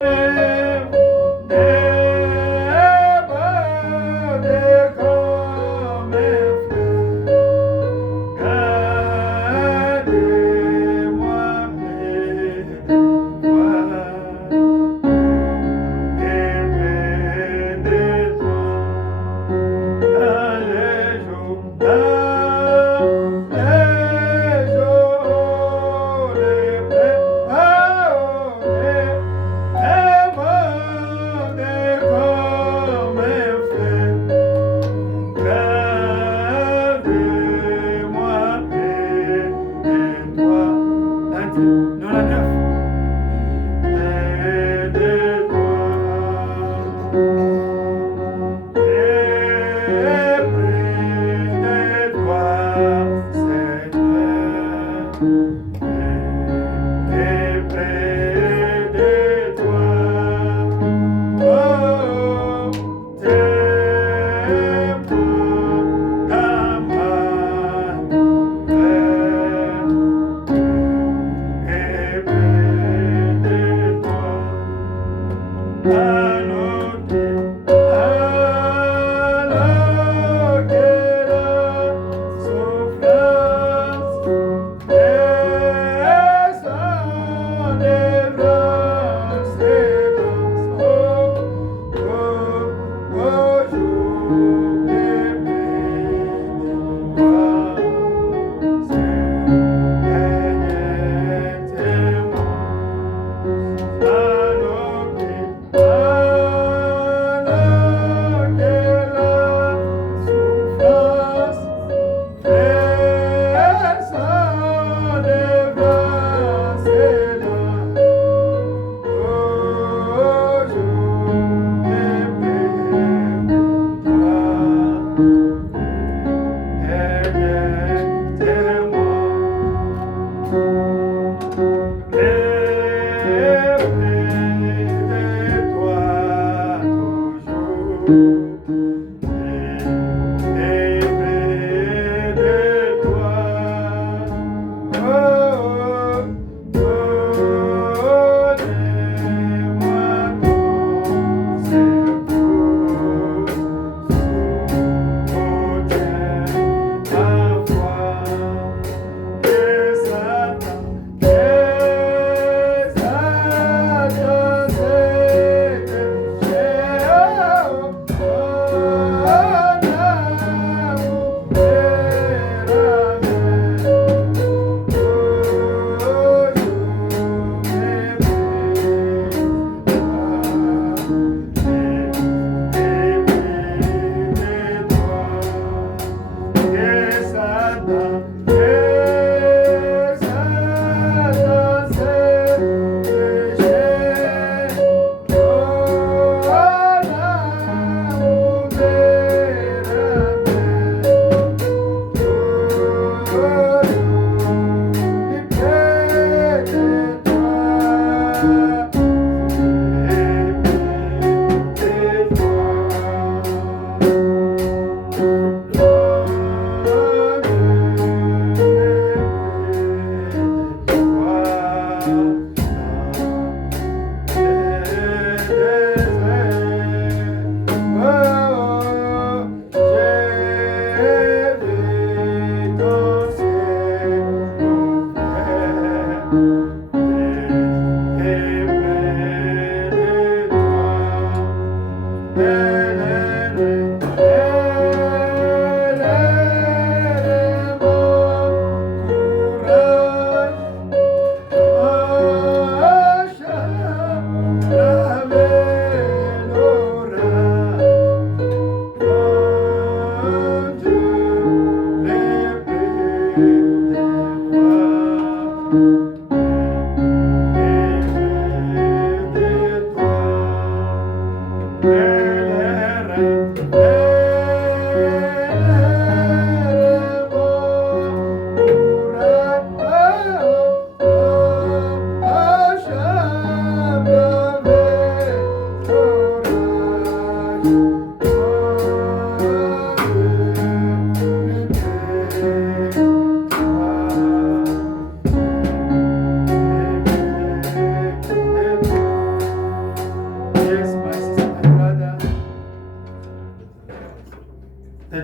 Ah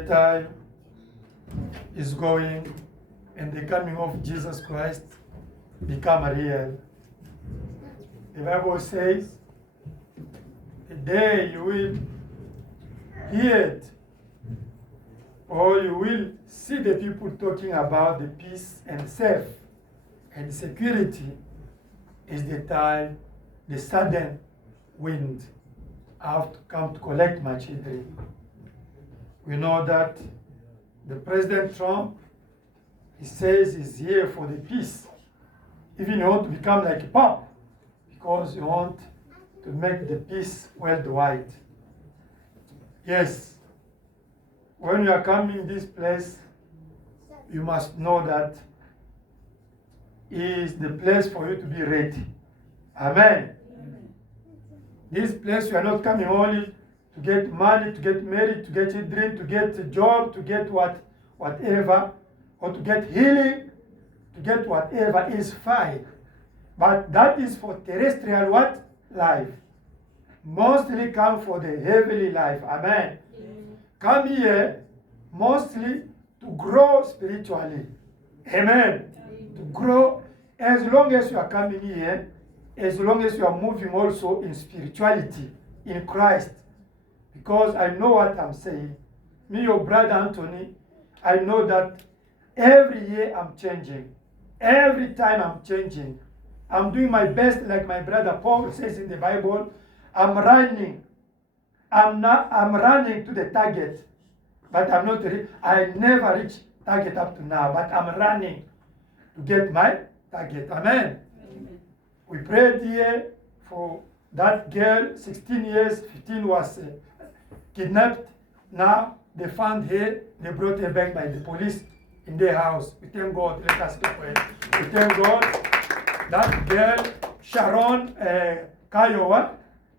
the time is going and the coming of Jesus Christ become real. The Bible says, the day you will hear it, or you will see the people talking about the peace and safe and security, is the time the sudden wind have to come to collect my children. We know that the President Trump, he says he's here for the peace. Even he want to become like a Pope, because he want to make the peace worldwide. Yes, when you are coming this place, you must know that it is the place for you to be ready. Amen. This place, you are not coming only to get money, to get married, to get children, to get a job, to get whatever, or to get healing, to get whatever is fine. But that is for terrestrial what? Life. Mostly come for the heavenly life. Amen. Come here mostly to grow spiritually. Amen. To grow. As long as you are coming here, as long as you are moving also in spirituality, in Christ. Because I know what I'm saying. Me, your brother Anthony, I know that every year I'm changing. Every time I'm changing. I'm doing my best, like my brother Paul says in the Bible. I'm running. I'm running to the target. But I'm not, I never reach target up to now. But I'm running to get my target. Amen. We prayed here for that girl, 16 years, 15 was kidnapped. Now they found her, they brought her back by the police in their house. We thank God, let us pray for her. We thank God. That girl, Sharon Kayowa,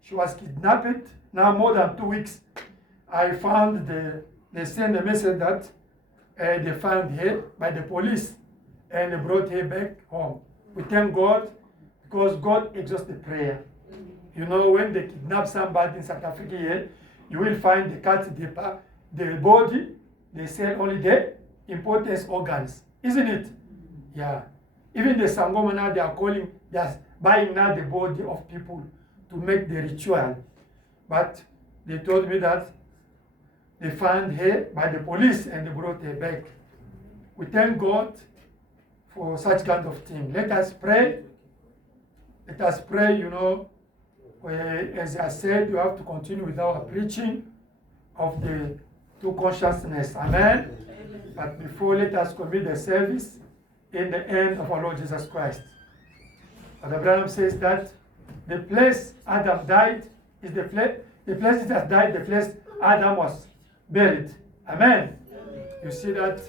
she was kidnapped. Now more than 2 weeks. I found they sent a message that they found her by the police and they brought her back home. We thank God, because God exhausts the prayer. You know, when they kidnap somebody in South Africa here, you will find the cat, the body, they sell only the important organs. Isn't it? Yeah. Even the Sangoma now, they are buying now the body of people to make the ritual. But they told me that they found her by the police and they brought her back. We thank God for such kind of thing. Let us pray. Let us pray, you know. As I said, you have to continue with our preaching of the two consciousness. Amen. But before, let us commit the service in the end of our Lord Jesus Christ. Brother Branham says that the place Adam died is the place Jesus died, the place Adam was buried. Amen. You see that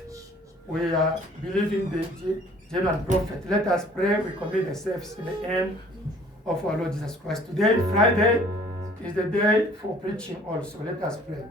we are believing the genuine prophet. Let us pray. We commit the service in the end of our Lord Jesus Christ. Today, Friday, is the day for preaching also. Let us pray.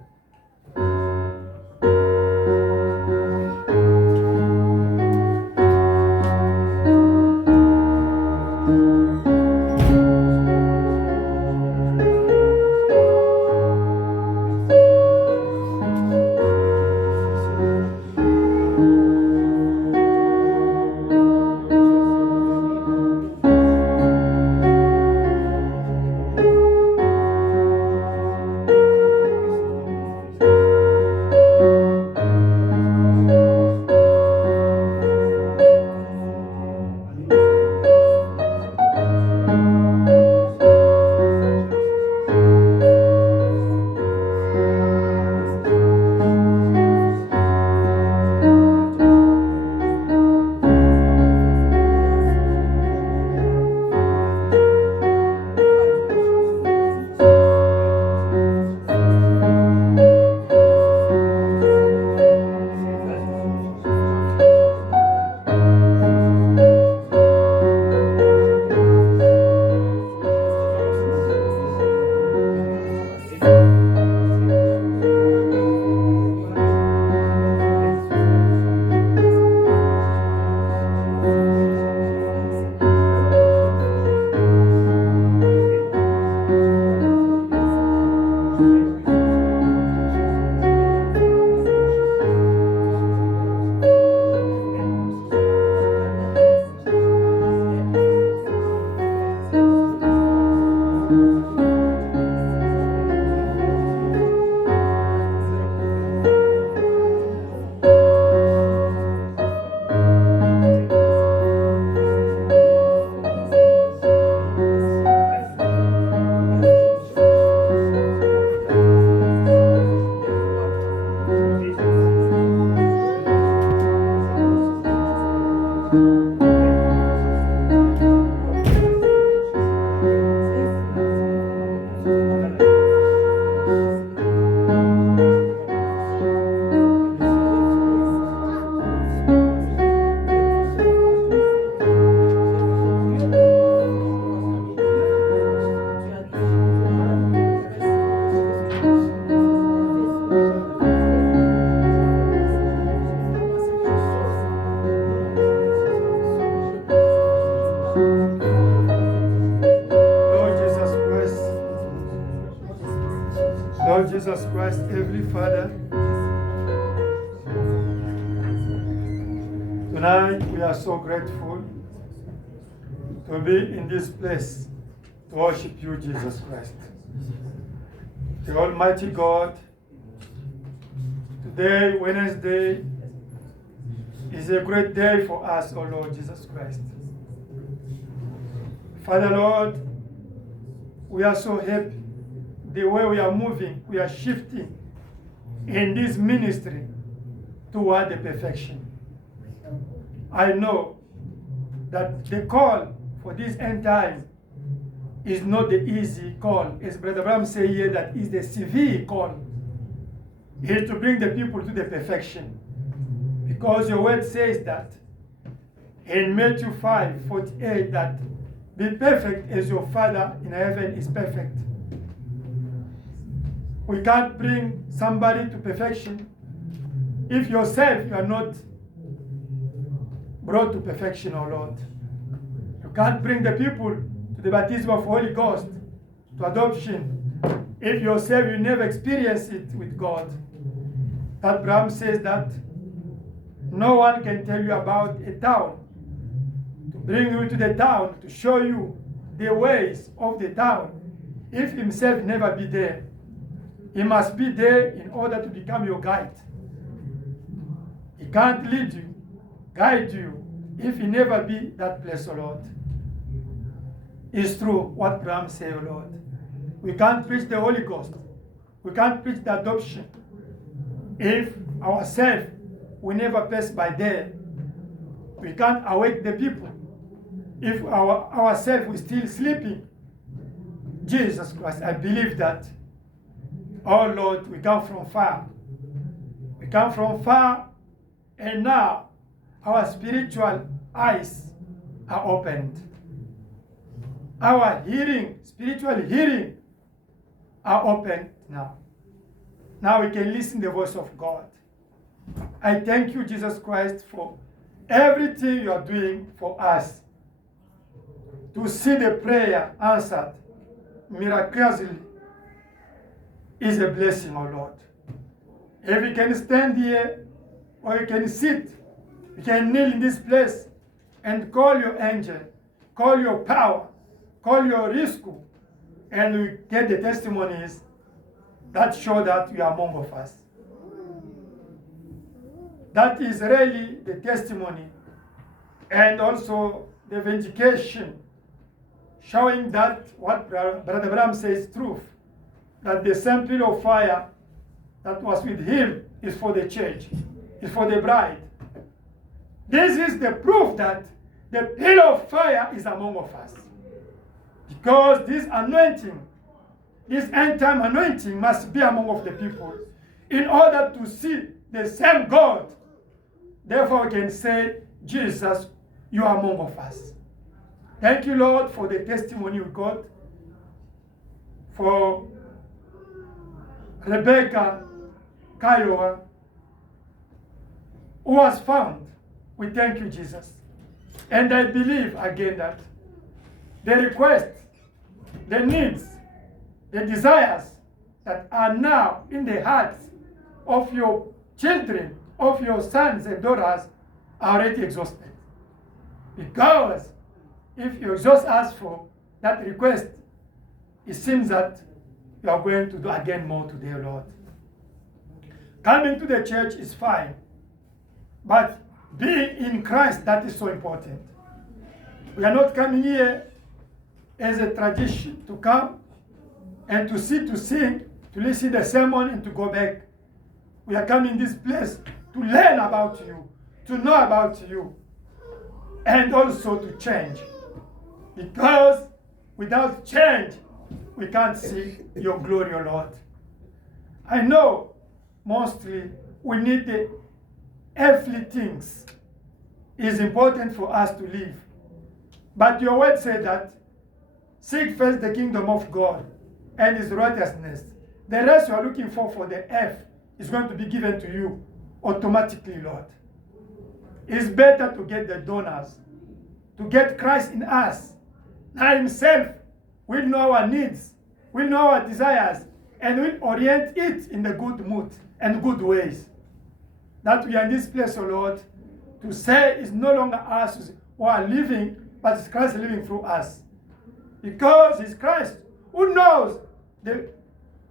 Lord Jesus Christ, Heavenly Father, tonight we are so grateful to be in this place to worship you, Jesus Christ. The Almighty God, today, Wednesday, is a great day for us, O Lord Jesus Christ. Father, Lord, we are so happy the way we are moving, we are shifting in this ministry toward the perfection. I know that the call for this end time is not the easy call. As Brother Bram said here, that is the severe call. It is to bring the people to the perfection. Because your word says that in Matthew 5:48 that be perfect as your Father in heaven is perfect. We can't bring somebody to perfection if yourself you are not brought to perfection, O Lord. You can't bring the people to the baptism of Holy Ghost, to adoption, if yourself you never experience it with God. That Abraham says that no one can tell you about a town, to bring you to the town, to show you the ways of the town, if himself never be there. He must be there in order to become your guide. He can't lead you, guide you, if he never be that place, O Lord. It's true what Abraham said, O Lord. We can't preach the Holy Ghost. We can't preach the adoption if ourselves we never pass by there. We can't awake the people if ourselves we still sleeping. Jesus Christ, I believe that. Oh Lord, we come from far. We come from far, and now our spiritual eyes are opened. Our hearing, spiritual hearing, are opened now. Now we can listen to the voice of God. I thank you, Jesus Christ, for everything you are doing for us. To see the prayer answered miraculously is a blessing, O Lord. If you can stand here or you can sit, you can kneel in this place and call your angel, call your power, call your rescue, and we get the testimonies that show that you are among of us. That is really the testimony and also the vindication showing that what Brother Abraham says is truth, that the same pillar of fire that was with him is for the church, is for the bride. This is the proof that the pillar of fire is among of us. Because this anointing, this end time anointing must be among of the people in order to see the same God. Therefore we can say, Jesus, you are among of us. Thank you, Lord, for the testimony we got, for Rebecca Kiowa, who was found. We thank you, Jesus. And I believe again that the requests, the needs, the desires that are now in the hearts of your children, of your sons and daughters, are already exhausted. Because if you just ask for that request, it seems that you are going to do again more today, Lord. Coming to the church is fine, but being in Christ, that is so important. We are not coming here as a tradition to come and to sit, to sing, to listen to the sermon and to go back. We are coming this place to learn about you, to know about you, and also to change. Because without change, we can't see your glory, O Lord. I know mostly we need the earthly things. It's important for us to live. But your word said that seek first the kingdom of God and his righteousness. The rest you are looking for the earth is going to be given to you automatically, Lord. It's better to get the donors, to get Christ in us. Now himself will know our needs, will know our desires, and will orient it in the good mood and good ways. That we are in this place, O Lord, to say it's no longer us who are living, but it's Christ living through us. Because it's Christ who knows the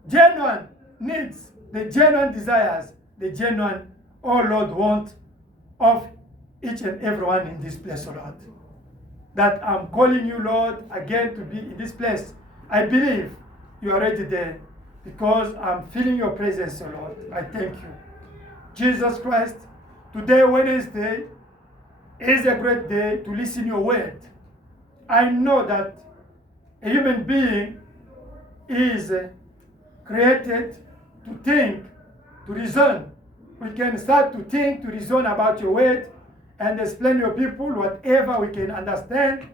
genuine needs, the genuine desires, the genuine, oh Lord, want of each and everyone in this place, O Lord. That I'm calling you, Lord, again to be in this place. I believe you are already there because I'm feeling your presence, O Lord. I thank you. Jesus Christ, today, Wednesday, is a great day to listen your word. I know that a human being is created to think, to reason. We can start to think, to reason about your word and explain your people whatever we can understand.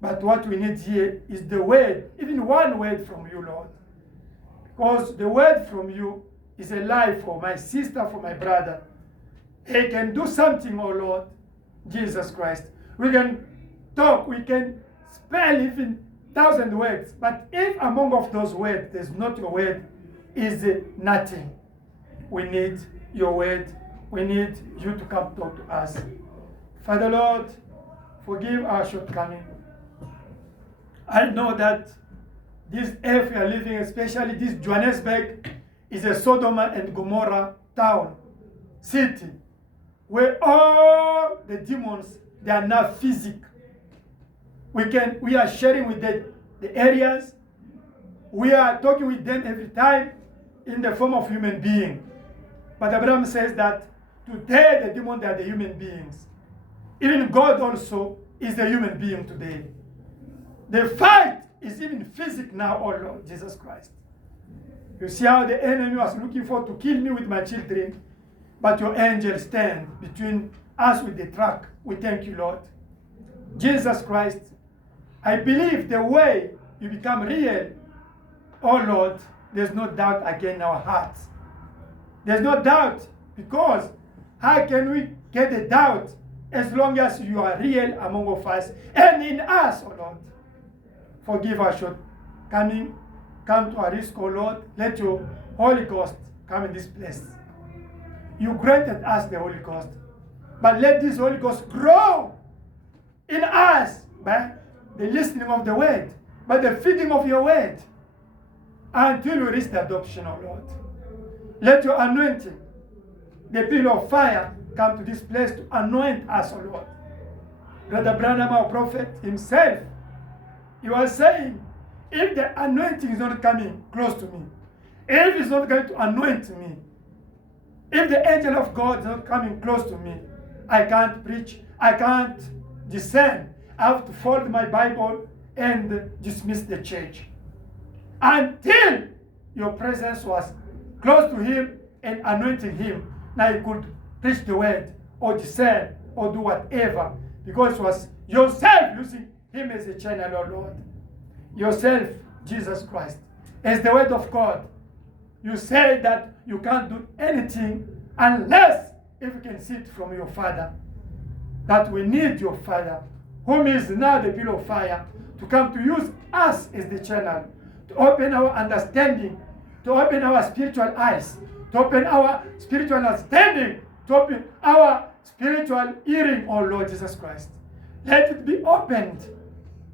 But what we need here is the word, even one word from you, Lord. Because the word from you is a life for my sister, for my brother. He can do something, oh Lord, Jesus Christ. We can talk, we can spell even 1,000 words. But if among of those words there's not your word, is nothing. We need your word. We need you to come talk to us. Father Lord, forgive our shortcoming. I know that this earth we are living, especially this Johannesburg, is a Sodom and Gomorrah town, city, where all the demons, they are now physical. We are sharing with the areas. We are talking with them every time in the form of human being. But Abraham says that today the demons are the human beings. Even God also is a human being today. The fight is even physical now, oh Lord Jesus Christ. You see how the enemy was looking for to kill me with my children, but your angels stand between us with the truck. We thank you, Lord. Jesus Christ, I believe the way you become real, oh Lord, there's no doubt again in our hearts. There's no doubt, because how can we get a doubt as long as you are real among of us and in us, oh Lord? Forgive our shortcoming. Come to our risk, oh Lord. Let your Holy Ghost come in this place. You granted us the Holy Ghost, but let this Holy Ghost grow in us by the listening of the word, by the feeding of your word, until we reach the adoption, oh Lord. Let your anointing, the pillar of fire, come to this place to anoint us, oh Lord. Brother Branham, our prophet himself, he was saying, if the anointing is not coming close to me, if it's not going to anoint me, if the angel of God is not coming close to me, I can't preach, I can't discern. I have to fold my Bible and dismiss the church. Until your presence was close to him and anointing him, now he could preach the word or discern or do whatever, because it was yourself using him as a channel, oh Lord. Yourself, Jesus Christ, as the word of God. You say that you can't do anything unless if you can see it from your Father. That we need your Father, whom is now the pillar of fire, to come to use us as the channel, to open our understanding, to open our spiritual eyes, to open our spiritual understanding, to open our spiritual hearing, oh Lord Jesus Christ. Let it be opened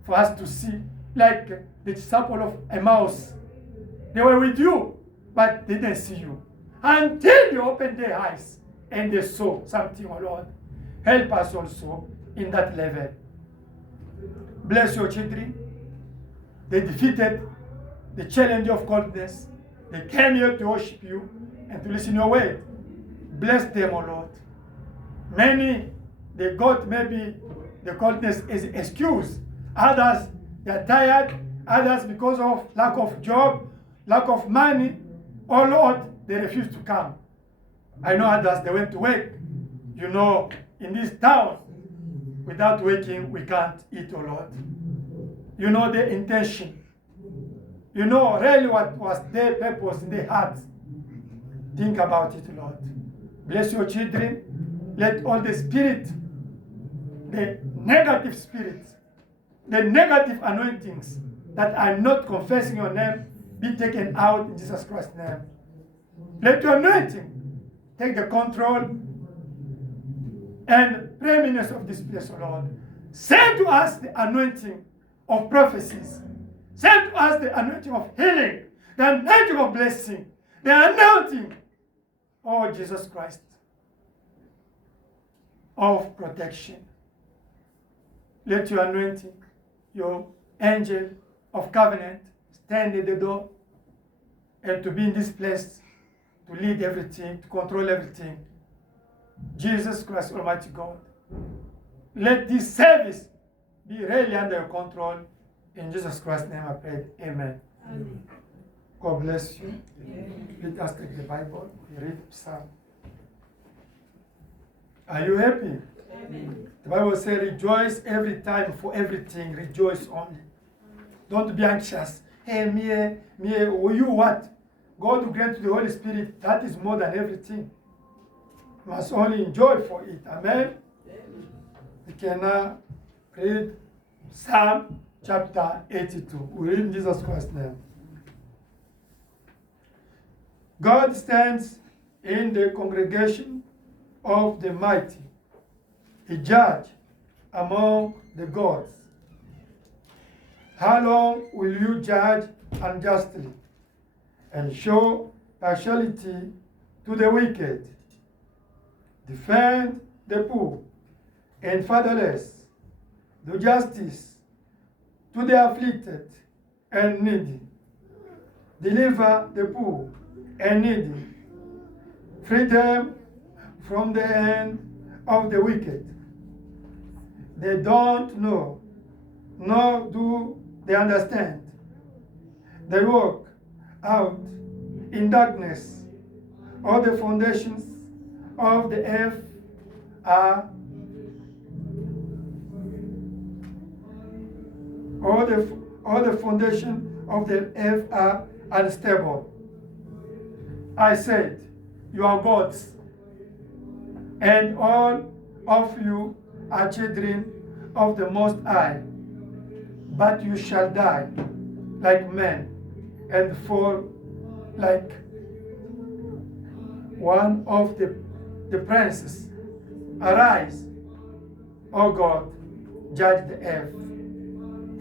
for us to see, like the disciple of Emmaus. They were with you, but they didn't see you. Until you opened their eyes and they saw something, oh Lord. Help us also in that level. Bless your children. They defeated the challenge of coldness. They came here to worship you and to listen your word. Bless them, O Lord. Many, they got maybe the coldness is excuse. Others, they are tired. Others, because of lack of job, lack of money. Oh Lord, they refuse to come. I know others, they went to work. You know, in this town, without working, we can't eat, oh Lord. You know the intention. You know really what was their purpose in their hearts. Think about it, Lord. Bless your children. Let all the spirit, the negative spirits, the negative anointings that are not confessing your name be taken out in Jesus Christ's name. Let your anointing take the control and preeminence of this place, O Lord. Send to us the anointing of prophecies. Send to us the anointing of healing, the anointing of blessing, the anointing, oh Jesus Christ, of protection. Let your anointing, your angel of covenant, stand at the door and to be in this place, to lead everything, to control everything. Jesus Christ, Almighty God, let this service be really under your control. In Jesus Christ's name I pray. Amen. Amen. God bless you. Amen. Let us take the Bible. We read Psalm. Are you happy? Amen. The Bible says, rejoice every time for everything. Rejoice only. Don't be anxious. Hey, or you what? God will grant you the Holy Spirit. That is more than everything. You must only enjoy for it. Amen? We can now read Psalm chapter 82. We read in Jesus Christ's name. God stands in the congregation of the mighty. He judge among the gods. How long will you judge unjustly and show partiality to the wicked? Defend the poor and fatherless. Do justice to the afflicted and needy. Deliver the poor and needy. Free them from the hand of the wicked. They don't know, nor do they understand. They walk out in darkness. All the foundations of the earth are all the foundation of the earth are unstable. I said, you are gods, and all of you are children of the Most High. But you shall die like men and fall like one of the princes. Arise, O God, judge the earth,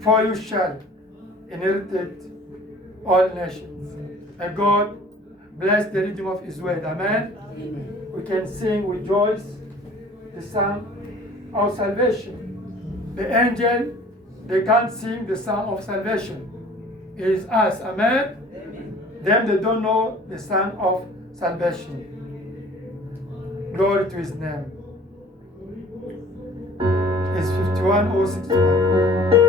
for you shall inherit all nations. And God bless the reading of His word. Amen. Amen. We can sing, rejoice, the song of salvation. The angel, they can't sing the song of salvation. It is us. Amen. Amen. Them, they don't know the song of salvation. Glory to His name. It's 51:061.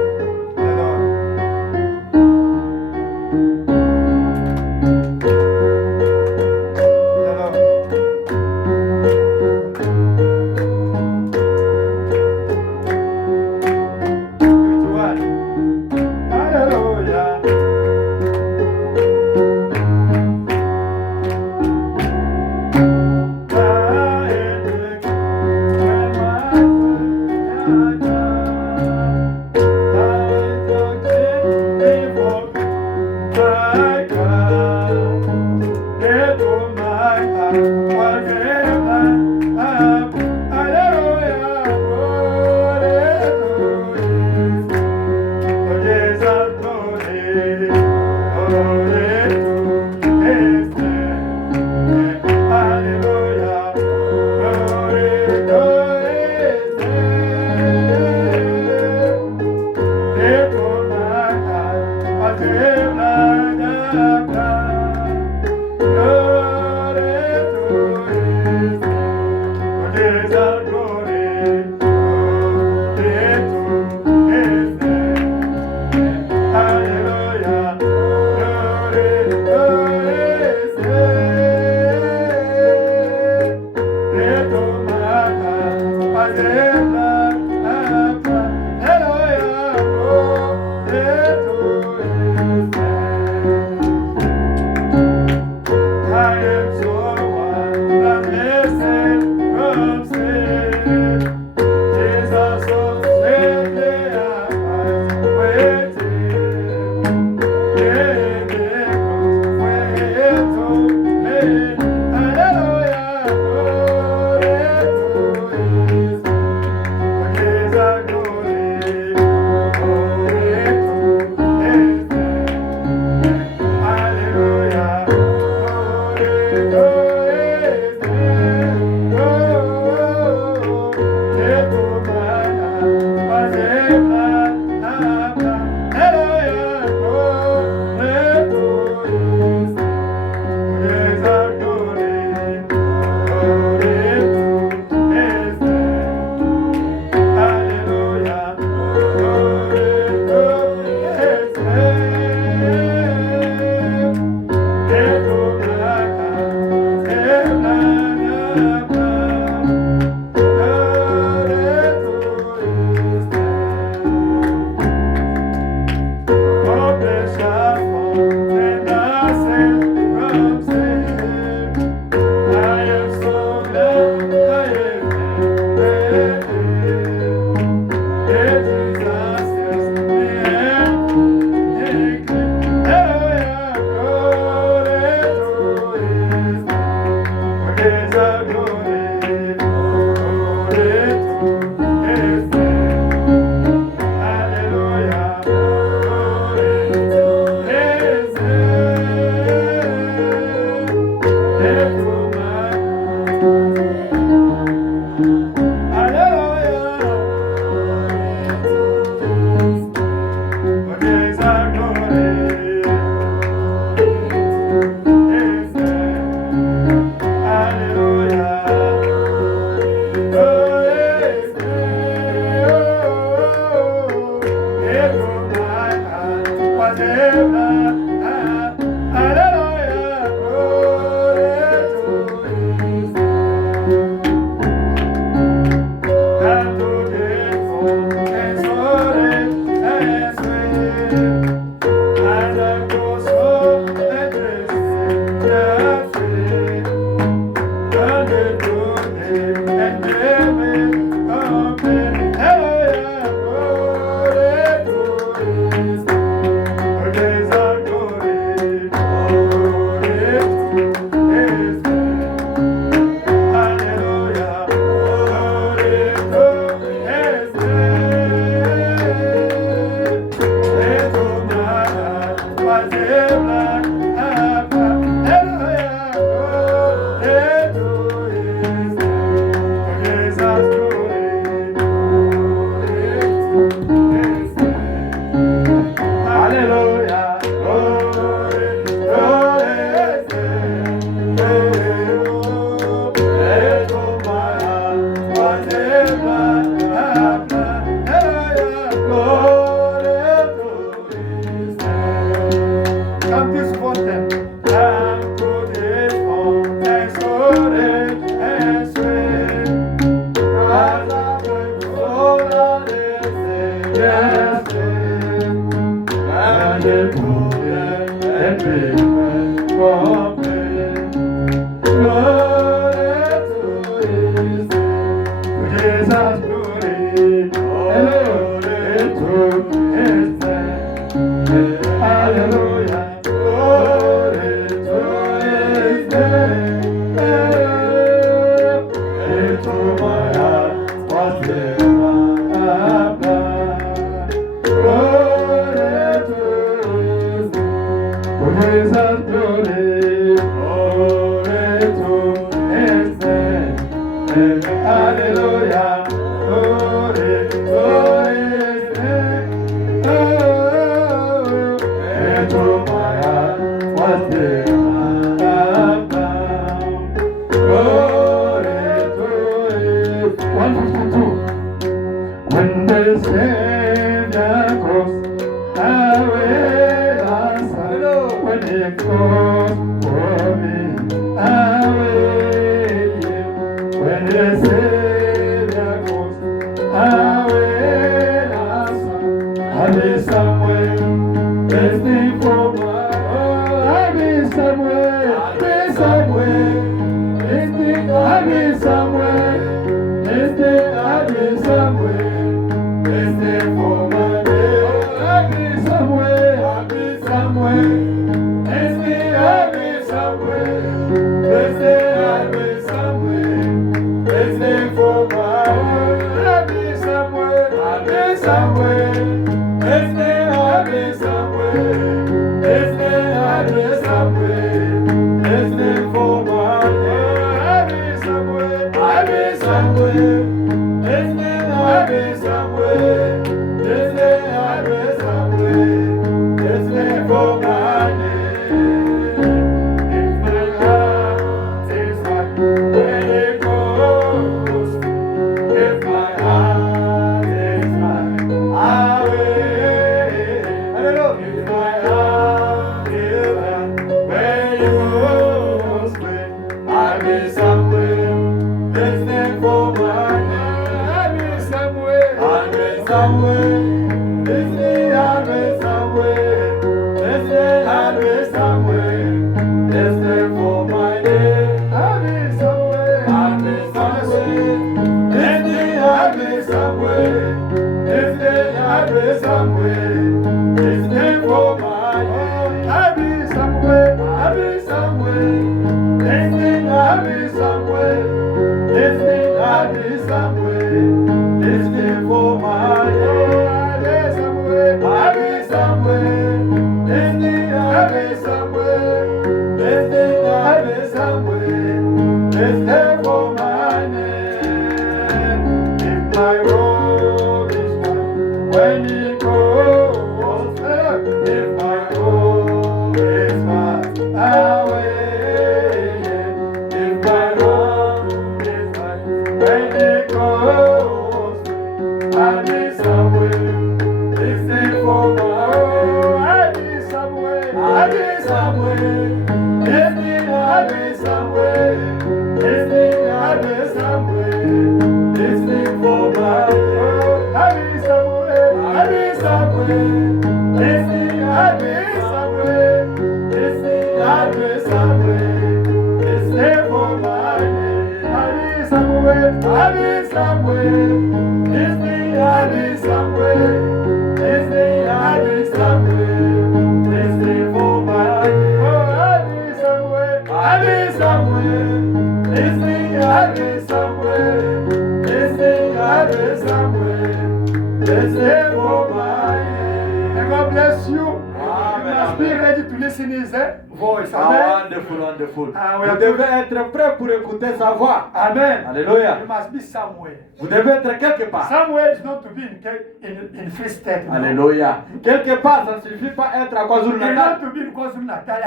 Vous devez être prêt pour écouter sa voix. Amen. Alléluia. You must be somewhere. Vous devez être quelque part. Somewhere is not to be in Free State. Alléluia. Quelque part, ça ne suffit pas être à KwaZulu-Natal. Not to be in KwaZulu-Natal.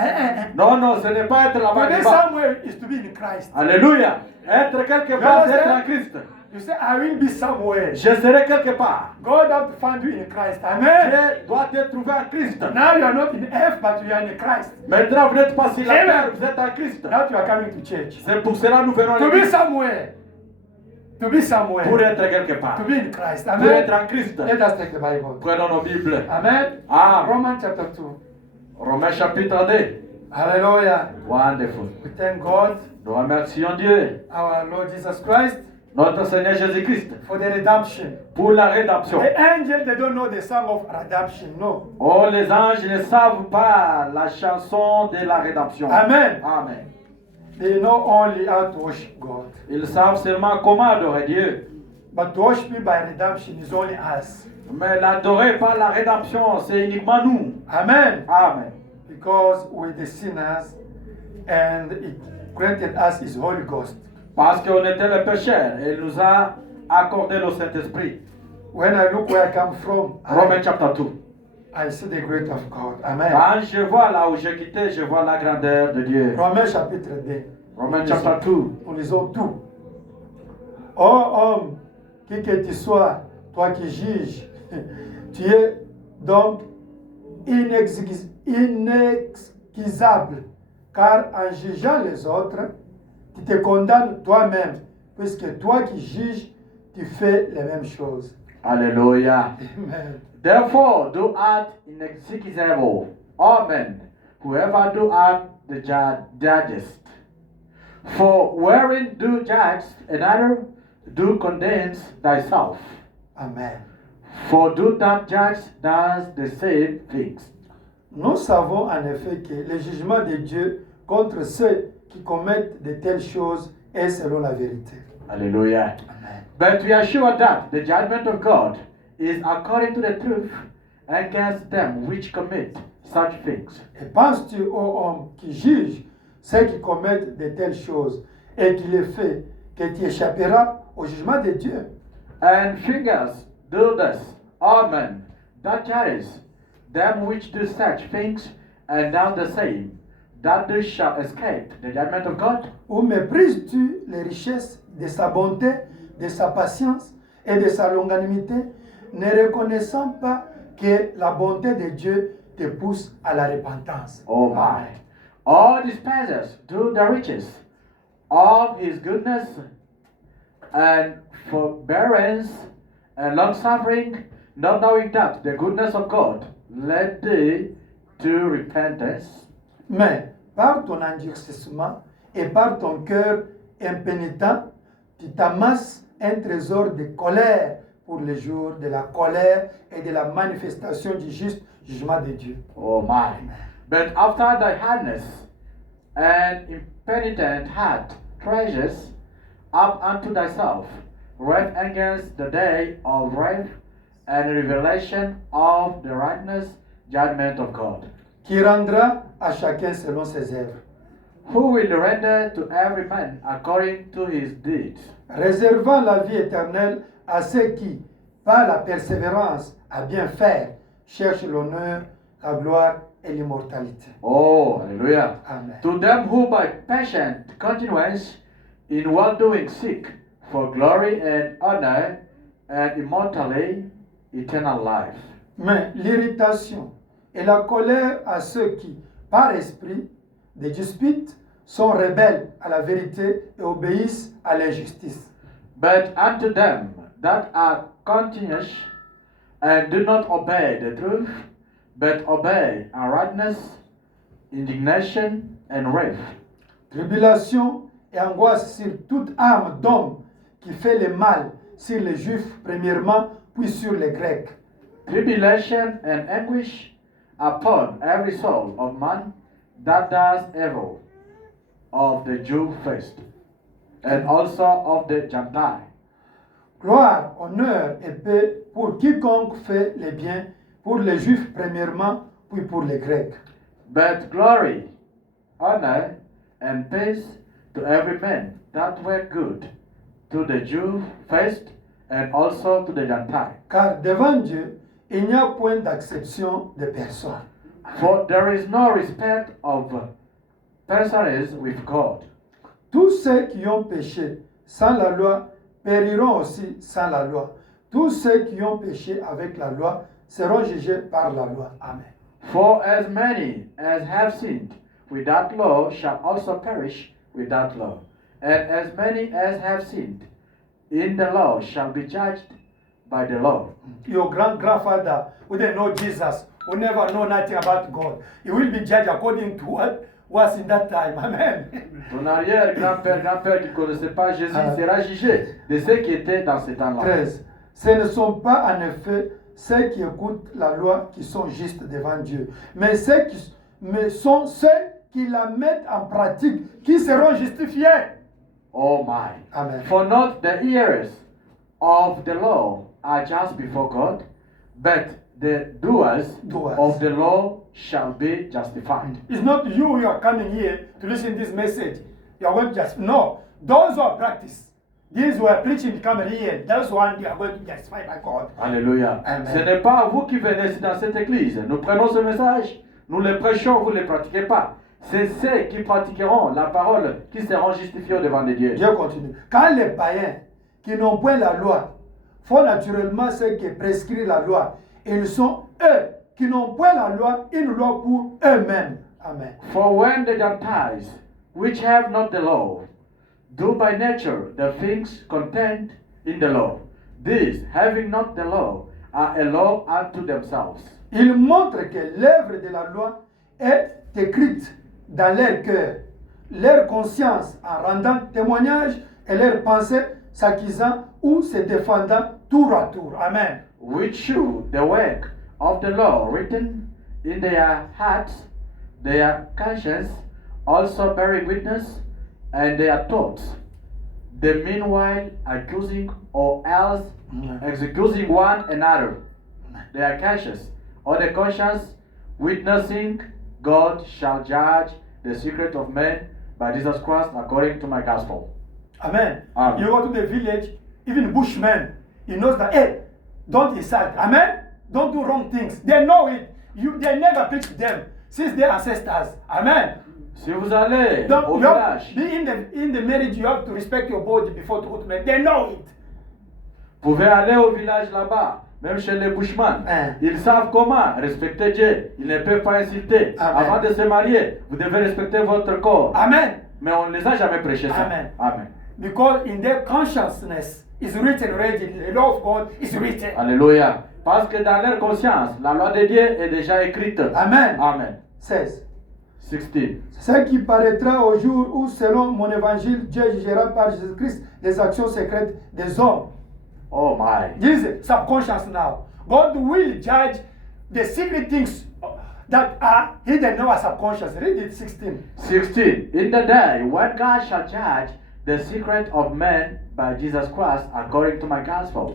Non, non, ce n'est pas être là-bas. To be somewhere is to be in Christ. Alléluia. Être quelque part, c'est être en Christ. You say, I will be somewhere. Je serai quelque part. God has to find you in Christ. Amen. Dieu doit te trouver en Christ. Now you are not in earth, but you are in Christ. Maintenant, vous n'êtes pas sur la terre, vous êtes en Christ. Now you are coming to church. C'est pour cela que nous venons à To be l'église. somewhere. To be somewhere. Pour être quelque part. To be in Christ. Pour être Amen. en Christ. Let us take the Bible. Prenons nos Bibles. Amen. Ah. Romans chapter 2. Romains chapitre 2. Hallelujah. Wonderful. We thank God, Nous remercions Dieu, our Lord Jesus Christ, notre Seigneur Jésus-Christ, for the redemption. pour la rédemption. The angels, they don't know the song of redemption, no. Oh, les anges ne savent pas la chanson de la rédemption. Amen. Amen. They know only how to worship God. Ils savent seulement comment adorer Dieu. But to worship Him by redemption is only us. Mais l'adorer par la rédemption, c'est uniquement nous. Amen. Amen. Because we're the sinners and He granted us His Holy Ghost. Parce qu'on était les pécheurs et il nous a accordé le Saint-Esprit. When I look where I come from, Romains chapter 2. I see the great of God. Amen. Quand je vois là où j'ai quitté, je vois la grandeur de Dieu. Romains chapitre 2. Romains chapter 2. Nous lisons tout. Oh homme, qui que tu sois, toi qui juges, tu es donc inexcusable, car en jugeant les autres, tu te condamnes toi-même, puisque toi qui juges, tu fais les mêmes choses. Alléluia. Amen. Therefore, thou art inexcusable, all men, whoever thou art the judgest. For wherein do judge another, do condemn thyself. Amen. For do that judge does the same things. Nous savons en effet que le jugement de Dieu contre ceux qui commettent de telles choses est selon la vérité. Hallelujah. Amen. But we are sure that the judgment of God is according to the truth against them which commit such things. Et penses-tu aux hommes qui jugent ceux qui commettent de telles choses et qui les fait que tu échapperas au jugement de Dieu? And fingers do this, all men that judge them which do such things, and does the same, that they shall escape the judgment of God? Ou méprises-tu les richesses de sa bonté, de sa patience et de sa longanimité, ne reconnaissant pas que la bonté de Dieu te pousse à la repentance? Oh my. All despisers do the riches of his goodness and forbearance and long suffering, not knowing that the goodness of God led thee to repentance. Mais par ton endurcissement et par ton cœur impénitent, tu t'amasses un trésor de colère pour le jour de la colère et de la manifestation du juste jugement de Dieu. Oh my. But after thy hardness and impenitent heart treasures up unto thyself wrath against the day of wrath and revelation of the righteous judgment of God, Qui rendra à chacun selon ses œuvres, who will render to every man according to his deeds, réservant la vie éternelle à ceux qui, par la persévérance à bien faire, cherchent l'honneur, la gloire et l'immortalité. Oh, hallelujah. Amen. To them who by patient continuance in well-doing seek for glory and honor and immortality, eternal life. Mais l'irritation et la colère à ceux qui, par esprit de dispute, sont rebelles à la vérité et obéissent à l'injustice. But unto them that are continuous and do not obey the truth, but obey unrighteousness, indignation, and wrath. Tribulation et angoisse sur toute âme d'homme qui fait le mal, sur les Juifs premièrement, puis sur les Grecs. Tribulation and anguish upon every soul of man that does evil, of the Jew first, and also of the Gentile. Gloire, honneur et paix pour quiconque fait le bien, pour les Juifs premièrement, puis pour les Grecs. But glory, honor, and peace to every man that were good, to the Jew first, and also to the Gentile. Car devant Dieu, il n'y a point d'acception de personne. For there is no respect of persons with God. Tous ceux qui ont péché sans la loi périront aussi sans la loi. Tous ceux qui ont péché avec la loi seront jugés par la loi. Amen. For as many as have sinned without law shall also perish without law. And as many as have sinned in the law shall be judged by the law. Your grandfather who didn't know Jesus who never know nothing about God. He will be judged according to what was in that time. Amen. Ton arrière-grand-père qui ne connaissait pas Jésus sera jugé de ce qui était dans ces temps-là. 13. Ce ne sont pas en effet ceux qui écoutent la loi qui sont justes devant Dieu, mais sont ceux qui la mettent en pratique qui seront justifiés. Oh my. Amen. For not the hearers of the law are just before God, but the doers of the law shall be justified. It's not you are coming here to listen to this message. You are going to just no. Those who are practice, these who are preaching become real. Those one they are going to be justified by God. Alléluia. Amen. Ce n'est pas vous qui venez ici dans cette église. Nous prenons ce message, nous le prêchons, vous ne le pratiquez pas. C'est ceux qui pratiqueront la parole qui seront justifiés devant les dieux. Dieu continue. Quand les païens qui n'ont point la loi font naturellement ce qui prescrit la loi, ils sont eux qui n'ont point la loi, une loi pour eux-mêmes. Amen. For when the Gentiles, which have not the law, do by nature the things contained in the law, these, having not the law, are a law unto themselves. Il montre que l'œuvre de la loi est écrite dans leur cœur, leur conscience en rendant témoignage et leurs pensées s'accusant ou se défendant tour à tour. Amen. Which shew the work of the law written in their hearts, their conscience also bearing witness, and their thoughts, the meanwhile accusing or else excusing one another, their conscience or the conscience witnessing, God shall judge the secret of men by Jesus Christ according to my gospel. Amen. Amen. You go to the village, even Bushmen, he knows that, hey, don't insult. Amen. Don't do wrong things. They know it. They never preach to them since their ancestors. Amen. Si vous allez Don't, au village, in the marriage, you have to respect your body before to go to marriage. They know it. vous pouvez aller au village là-bas, même chez les Bushman. Ils savent comment respecter Dieu. Ils ne peuvent pas insulter. Amen. Avant de se marier, vous devez respecter votre corps. Amen. Mais on ne les a jamais prêché ça. Amen. Amen. Because in their consciousness is written already, the law of God is written. Alléluia. Parce que dans leur conscience, la loi de Dieu est déjà écrite. Amen. Amen. 16. 16. Ce qui paraîtra au jour où, selon mon évangile, Dieu jugera par Jésus-Christ les actions secrètes des hommes. Oh my. This is subconscious now. God will judge the secret things that are hidden in our subconscious. Read it 16. 16. In the day when God shall judge the secret of men by Jesus Christ according to my gospel.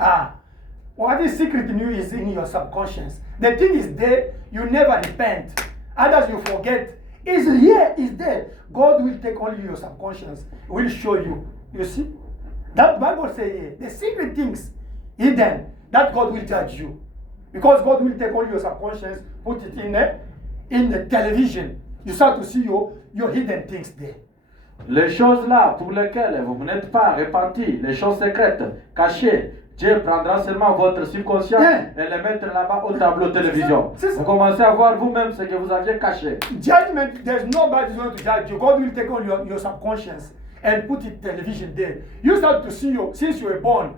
What is secret in you is in your subconscious. The thing is there, you never repent. Others you forget. It's here, it's there. God will take only your subconscious, will show you. You see? That Bible says the secret things hidden, that God will judge you. Because God will take only your subconscious, put it in the television. You start to see your hidden things there. Les choses là pour lesquelles vous n'êtes pas repentis, les choses secrètes, cachées, Dieu prendra seulement votre subconscient et les mettre là-bas au tableau télévision. Vous commencez à voir vous-même ce que vous aviez caché. Judgment, there's nobody going to judge you. God will take on your subconscious and put it television there. You start to see you since you were born,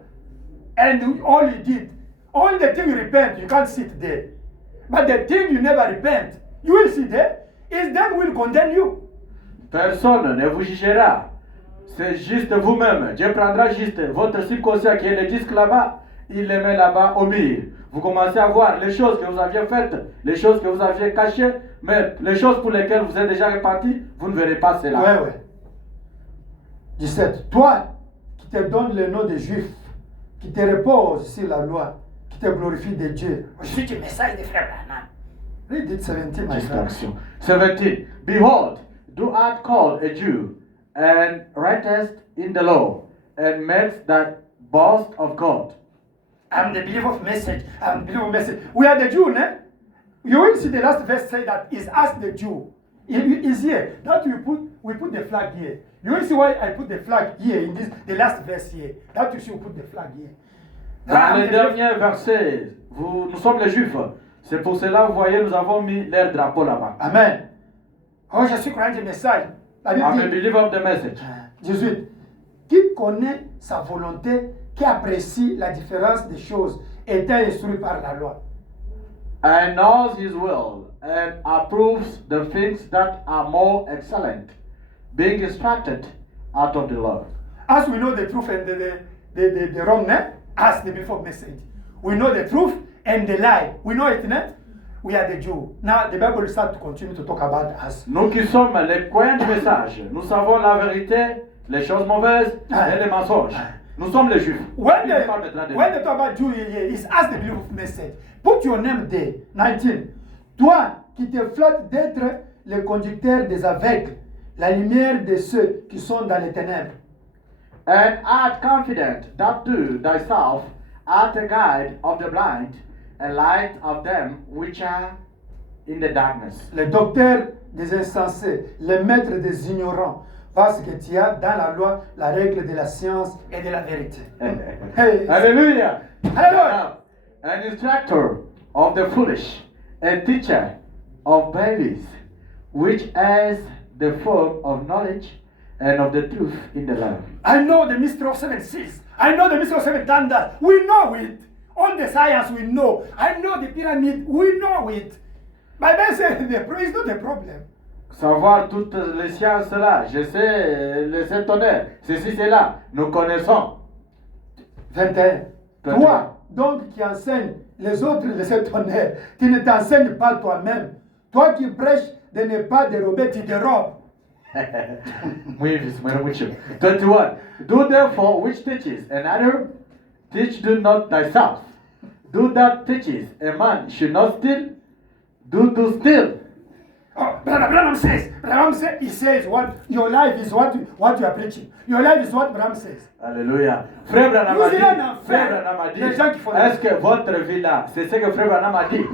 and all you did, only the thing you repent, you can't sit there. But the thing you never repent, you will sit there, is then will condemn you. Personne ne vous jugera. C'est juste vous-même. Dieu prendra juste votre subconscient qui est le disque là-bas, il les met là-bas au mur. Vous commencez à voir les choses que vous aviez faites, les choses que vous aviez cachées, mais les choses pour lesquelles vous êtes déjà repentis, vous ne verrez pas cela. Ouais. 17. Toi qui te donnes le nom de juif, qui te repose sur la loi, qui te glorifie de Dieu. Je suis du message de frère Branham. Read it 17, my friend. 17. Behold, thou art called a Jew, and writest in the law, and makes thy boast of God. I'm the believer of message. I'm the believer of message. We are the Jew, ne? You will see the last verse say that is as the Jew. It is here. That we put the flag here. You will see why I put the flag here in this the last verse here. That you should put the flag here. Dans le dernier verset, nous sommes les Juifs. C'est pour cela, vous voyez, nous avons mis leur drapeau là-bas. Amen. Oh, je suis croyant du message. I'm a believer of the message. 18. Qui connaît sa volonté, qui apprécie la différence des choses, étant instruit par la loi. and knows his will, and approves the things that are more excellent, being instructed out of the Lord. As we know the truth and the wrong, né? As the before message. We know the truth and the lie. We know it, né? We are the Jew. Now the Bible starts to continue to talk about us. Nous qui sommes les croyants du message, nous savons la vérité, les choses mauvaises et les mensonges. Nous sommes les Juifs. When they talk about Jew here, it's as the belief message. Put your name there. 19. Toi qui te flattes d'être le conducteur des aveugles, la lumière de ceux qui sont dans les ténèbres. And art confident that thou thyself art a guide of the blind, and light of them which are in the darkness. Le docteur des insensés, le maître des ignorants, parce que tu as dans la loi la règle de la science et de la vérité. Hey. Hallelujah! Hallelujah. An instructor of the foolish, a teacher of babies, which has the form of knowledge and of the truth in the Lord. I know the mystery of 7 seas. I know the mystery of 7 thunders. We know it. All the science we know. I know the pyramid. We know it. Bible says it's not a problem. Savoir toutes les sciences là, je sais les sept tonnerres, ceci, cela, nous connaissons. 21. Toi, donc, qui enseigne les autres les sept tonnerres, qui ne t'enseigne pas toi-même. Toi qui prêches de ne pas dérober, tu dérobes. Muy 21. Do therefore which teaches another, teach do not thyself. Do that teaches a man should not steal, do steal. Oh, Branham says, he says what your life is what you are preaching. Your life is what Branham says. Alléluia. Frère Branham a dit, les gens qui font est-ce que votre vie là, c'est ce que Frère Branham a dit?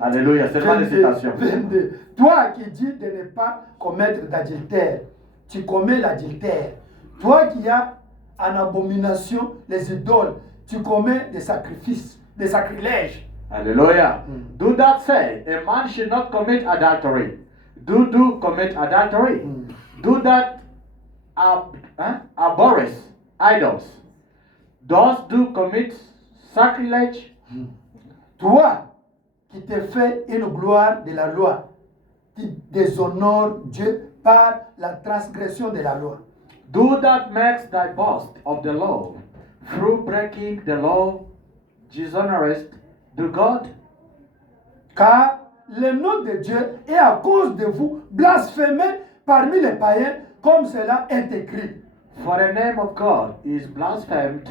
Alléluia, c'est pas des citations. 22. Toi qui dis de ne pas commettre d'adultère, tu commets l'adultère. Toi qui as en abomination les idoles, tu commets des sacrifices, des sacrilèges. Hallelujah. Do that say, a man should not commit adultery. Do commit adultery. Do that abhorrence idols. Those do commit sacrilege. Toi qui te fais une gloire de la loi, qui déshonore Dieu par la transgression de la loi. Do that makes thy boast of the law, through breaking the law, dishonorest to God. Car le nom de Dieu est à cause de vous blasphémé parmi les païens, comme cela est écrit. For the name of God is blasphemed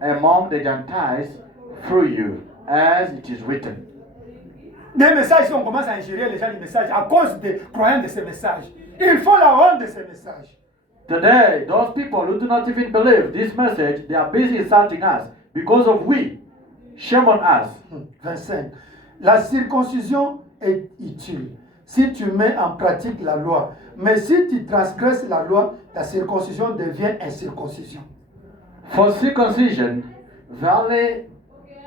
among the Gentiles through you, as it is written. Des messages, si on commence à ingérer les gens du message à cause des croyants de ces messages, il faut la honte de ces messages. Today, those people who do not even believe this message, they are busy insulting us because of we. Shame on us. 25. La circoncision est utile si tu mets en pratique la loi. Mais si tu transgresses la loi, ta circoncision devient incirconcision. For circumcision, verily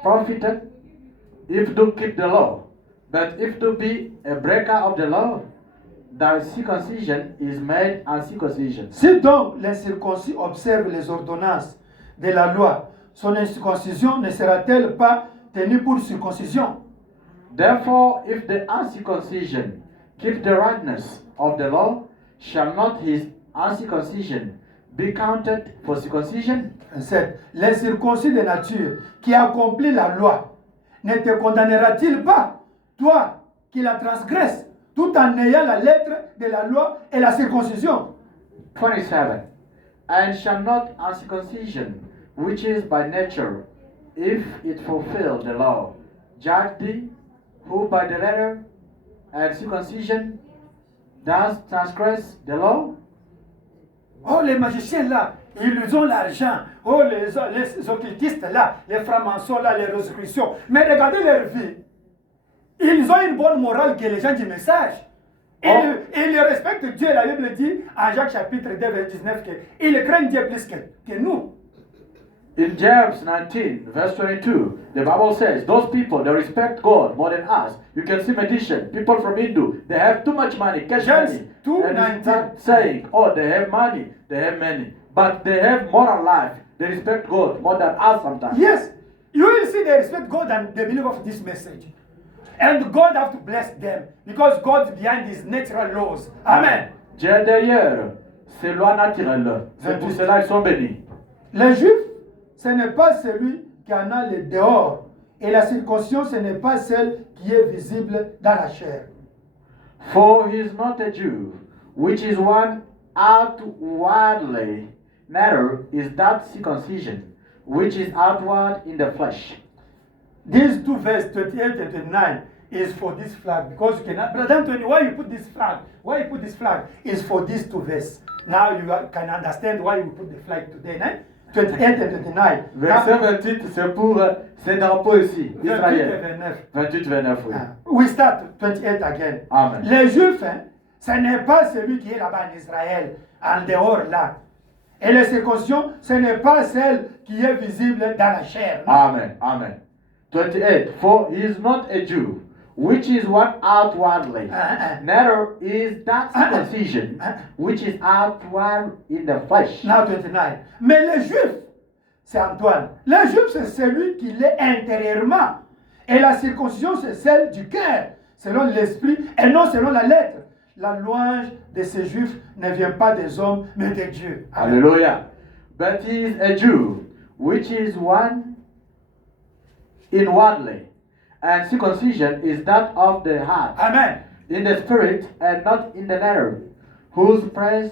profited if to keep the law. But if to be a breaker of the law, thy circumcision is made uncircumcision. Si donc l'incirconcis observe les ordonnances de la loi, son incirconcision ne sera-t-elle pas tenue pour circoncision? Therefore, if the uncircumcision keep the rightness of the law, shall not his uncircumcision be counted for circumcision? 27. L'incirconcis de nature qui accomplit la loi ne te condamnera-t-il pas, toi qui la transgresses, tout en ayant la lettre de la loi et la circoncision? 27. And shall not uncircumcision, which is by nature, if it fulfill the law, judge thee, who by the letter and circumcision does transgress the law? Oh, les magiciens là, ils ont l'argent. Oh, les occultistes là, les francs-maçons là, les rosicruciens. Mais regardez leur vie. Ils ont une bonne morale que les gens du message. Ils respectent Dieu. La Bible dit en Jacques chapitre 2, verset 19 qu'ils craignent Dieu plus que nous. In James 19, verse 22, the Bible says, those people, they respect God more than us. You can see magicians, people from Hindu, they have too much money, cash James money. 2:19. And start saying, oh, they have money, they have money. But they have moral life. They respect God more than us sometimes. Yes, you will see they respect God and they believe of this message. And God have to bless them because God's behind his natural laws. Amen. Dieu est derrière ces lois naturelles. C'est pour cela qu'ils sont bénis. Les Juifs, ce n'est pas celui qui en a le dehors. Et la circoncision, ce n'est pas celle qui est visible dans la chair. For he is not a Jew, which is one outwardly, neither is that circumcision, which is outward in the flesh. These two verses, 28 and 29, is for this flag. Because you cannot. Brother Anthony, why you put this flag? Why you put this flag? Is for these two verses. Now you can understand why we put the flag today. Eh? 28 and 29. Verset 28, c'est pour ces drapeaux ici, 28 et Israël. 29. 28-29, oui. We start 28 again. Amen. Les Juifs, hein, ce n'est pas celui qui est là-bas en Israël, en dehors là. Et la circoncision, ce n'est pas celle qui est visible dans la chair. Non? Amen. Amen. 28. For he is not a Jew, which is one outwardly. Neither is that circumcision, which is outward in the flesh. Now 29. Mais les Juifs, c'est Antoine. Les Juifs, c'est celui qui l'est intérieurement. Et la circoncision, c'est celle du cœur, selon l'esprit, et non selon la lettre. La louange de ces Juifs ne vient pas des hommes, mais de Dieu. Amen. Hallelujah. But he is a Jew, which is one inwardly, and circumcision is that of the heart, Amen. in the spirit and not in the letter, whose praise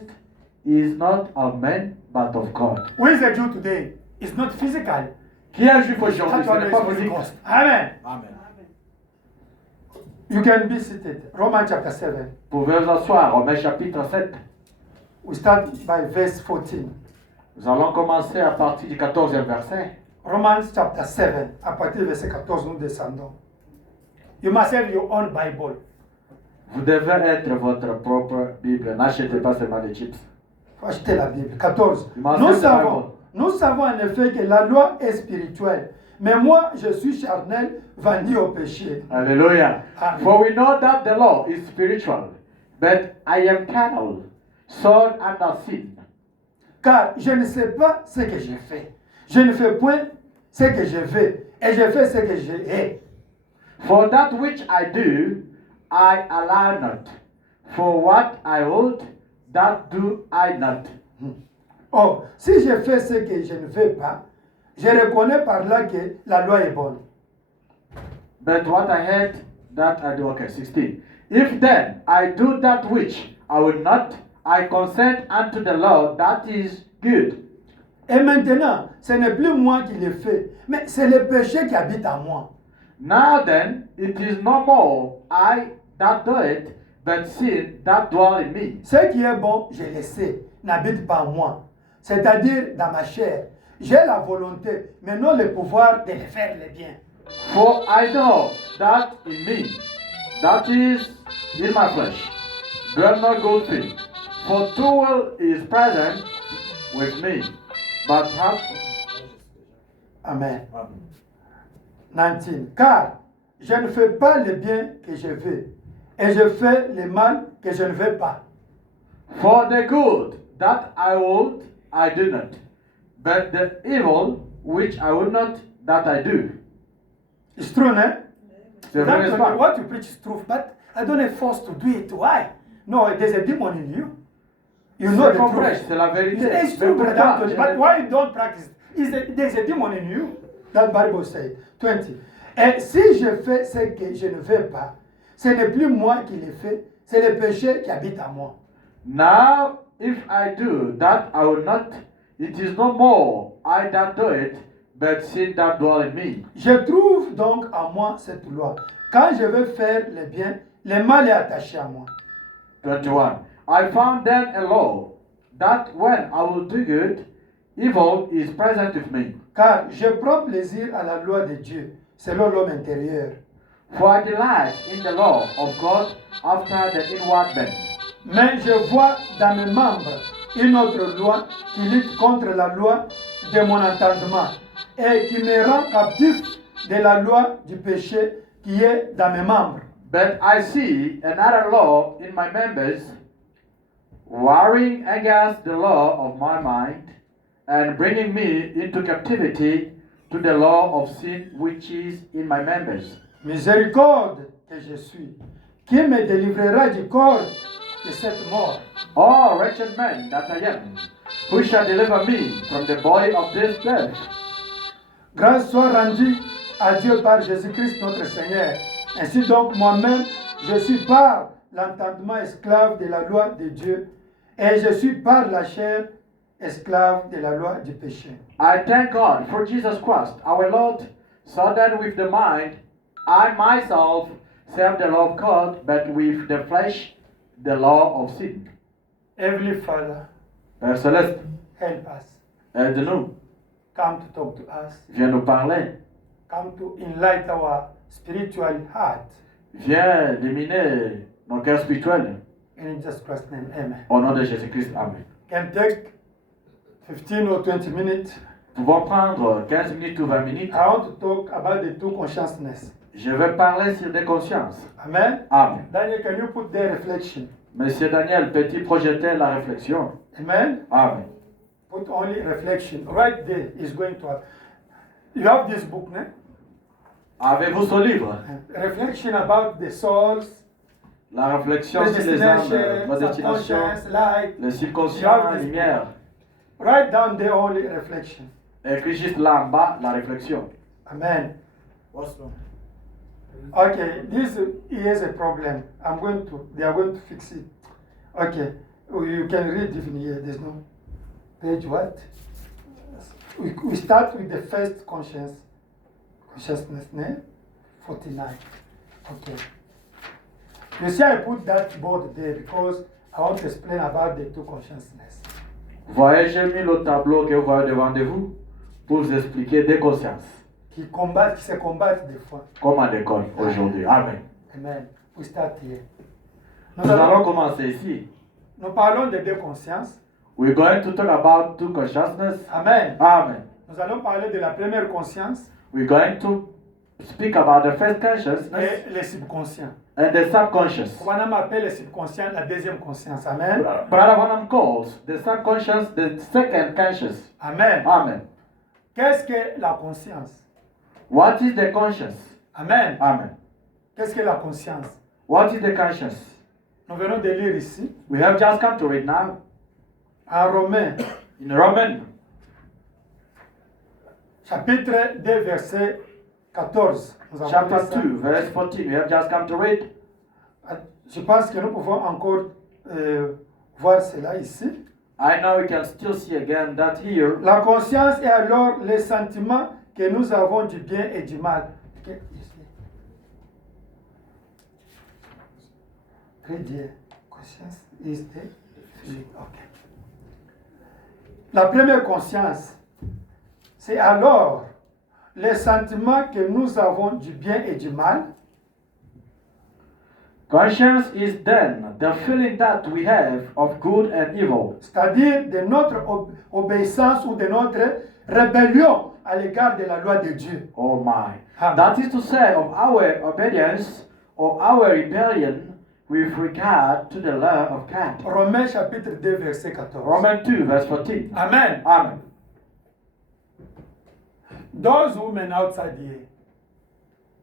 is not of men but of God. Who is a Jew today? It's not physical. Qui est un juif aujourd'hui? Ce Actually, n'est it's pas Holy physique. Ghost. Amen. Amen. You can be seated. Romans chapter 7. Vous pouvez vous asseoir, Romains chapitre 7. We start by verse 14. Nous allons commencer à partir du 14e verset. Romans chapter 7. À partir du verset 14, nous descendons. You must have your own Bible. Vous devez être votre propre Bible. N'achetez pas seulement des chips. Il faut acheter la Bible. 14. You must have the Bible. Nous savons en effet que la loi est spirituelle. Mais moi, je suis charnel, vendu au péché. Hallelujah. Amen. For we know that the law is spiritual, but I am carnal, sold under sin. Car je ne sais pas ce que je fais. Je ne fais point ce que je veux. Et je fais ce que je hais. For that which I do, I allow not. For what I would, that do I not. Oh, si je fais ce que je ne veux pas, je reconnais par là que la loi est bonne. But what I hate, that I do. Okay, 16. If then I do that which I would not, I consent unto the law that is good. Et maintenant, ce n'est plus moi qui le fais, mais c'est le péché qui habite en moi. Now then, it is no more I that do it, but sin that dwell in me. Ce qui est bon, je le sais, n'habite pas en moi. C'est-à-dire dans ma chair. J'ai la volonté, mais non le pouvoir de le faire le bien. For I know that in me, that is in my flesh, dwell no good thing. For true will is present with me, but have. Amen. 19. Car je ne fais pas le bien que je veux, et je fais le mal que je ne veux pas. For the good that I would, I do not, but the evil which I would not, that I do. It's true, né? C'est vrai, n'est-ce pas? What you preach is true, but I don't have force to do it. Why? No, there's a demon in you. You know the C'est truth. vrai, c'est la vérité. It's true, Mais brother pourquoi? Anthony, but why you don't practice? There's a demon in you. That Bible says. 20. Et si je fais ce que je ne veux pas, ce n'est plus moi qui le fais, c'est le péché qui habite en moi. Now, if I do that I will not, it is no more I that do it, but sin that dwell in me. Je trouve donc en moi cette loi. Quand je veux faire le bien, le mal est attaché à moi. 21. I found then a law, that when I will do good, evil is present with me. Car je prends plaisir à la loi de Dieu, selon l'homme intérieur. For I delight in the law of God after the inward man. Mais je vois dans mes membres une autre loi qui lutte contre la loi de mon entendement et qui me rend captif de la loi du péché qui est dans mes membres. But I see another law in my members, warring against the law of my mind, and bringing me into captivity to the law of sin which is in my members. Miséricorde que je suis? Qui me délivrera du corps de cette mort? Oh, wretched man that I am, who shall deliver me from the body of this death? Grâce soit rendue à Dieu par Jésus-Christ notre Seigneur. Ainsi donc, moi-même, je suis par l'entendement esclave de la loi de Dieu, et je suis par la chair esclave de la loi du péché. I thank God for Jesus Christ, our Lord, so that with the mind I myself serve the law of God, but with the flesh the law of sin. Heavenly Father, Père Céleste, help us. aide-nous, Come to talk to us. viens nous parler, Come to enlighten our spiritual heart. viens éliminer nos cœurs spirituels. In Jesus Christ's name, amen. Au nom de Jésus-Christ, Amen. Can take 15 or 20 minutes. Nous pouvons prendre 15 minutes ou 20 minutes. I want to talk about the two consciousness. Je vais parler sur des consciences. Amen. Amen. Daniel, can you put there reflection? Monsieur Daniel, peux-tu projeter la réflexion? Amen. Amen. Put only reflection. Right there is going to have. You have this book, no? Avez-vous ce livre? Reflection about the souls, La réflexion sur les âmes, predestination, la destination, subconscious, light. le subconscient, You have la this book. lumière. Write down there only reflection. Écris juste là en bas la réflexion. Amen. What's wrong? Okay, this is a problem. They are going to fix it. Okay, you can read even here. There's no page. What? We start with the first consciousness, ne? 49. Okay. You see, I put that board there because I want to explain about the two consciousness. Voyez, j'ai mis le tableau que vous voyez devant de vous pour vous expliquer des consciences. Qui se combattent des fois. Comme à l'école aujourd'hui. Amen. Amen. We start here. Nous allons commencer ici. Nous parlons de deux consciences. We're going to talk about two consciousness. Amen. Amen. Nous allons parler de la première conscience We're going to speak about the first consciousness et le subconscient. and the subconscious. On appelle le subconscient la deuxième conscience. Amen. Brother Branham calls the subconscious the second conscious. Amen. Amen. Qu'est-ce que la conscience? What is the conscious? Amen. Amen. Qu'est-ce que la conscience? What is the conscious? Nous venons de lire ici, We have just come to read now en Romains, in Romans chapitre 2, verset 14. Nous avons chapter lu ça. 2, verse 14. We have just come to read. Je pense que nous pouvons encore voir cela ici. I know we can still see again that here. La conscience est alors le sentiment que nous avons du bien et du mal. Très bien. Conscience is the feeling. Okay. La première conscience, c'est alors le sentiment que nous avons du bien et du mal. Conscience is then the feeling that we have of good and evil. C'est-à-dire de notre obéissance ou de notre rébellion à l'égard de la loi de Dieu. Oh my. Amen. That is to say, of our obedience or our rebellion with regard to the law of God. Romains chapitre 2, verset 14. Romans 2, verse 14. Amen. Amen. Those women outside here,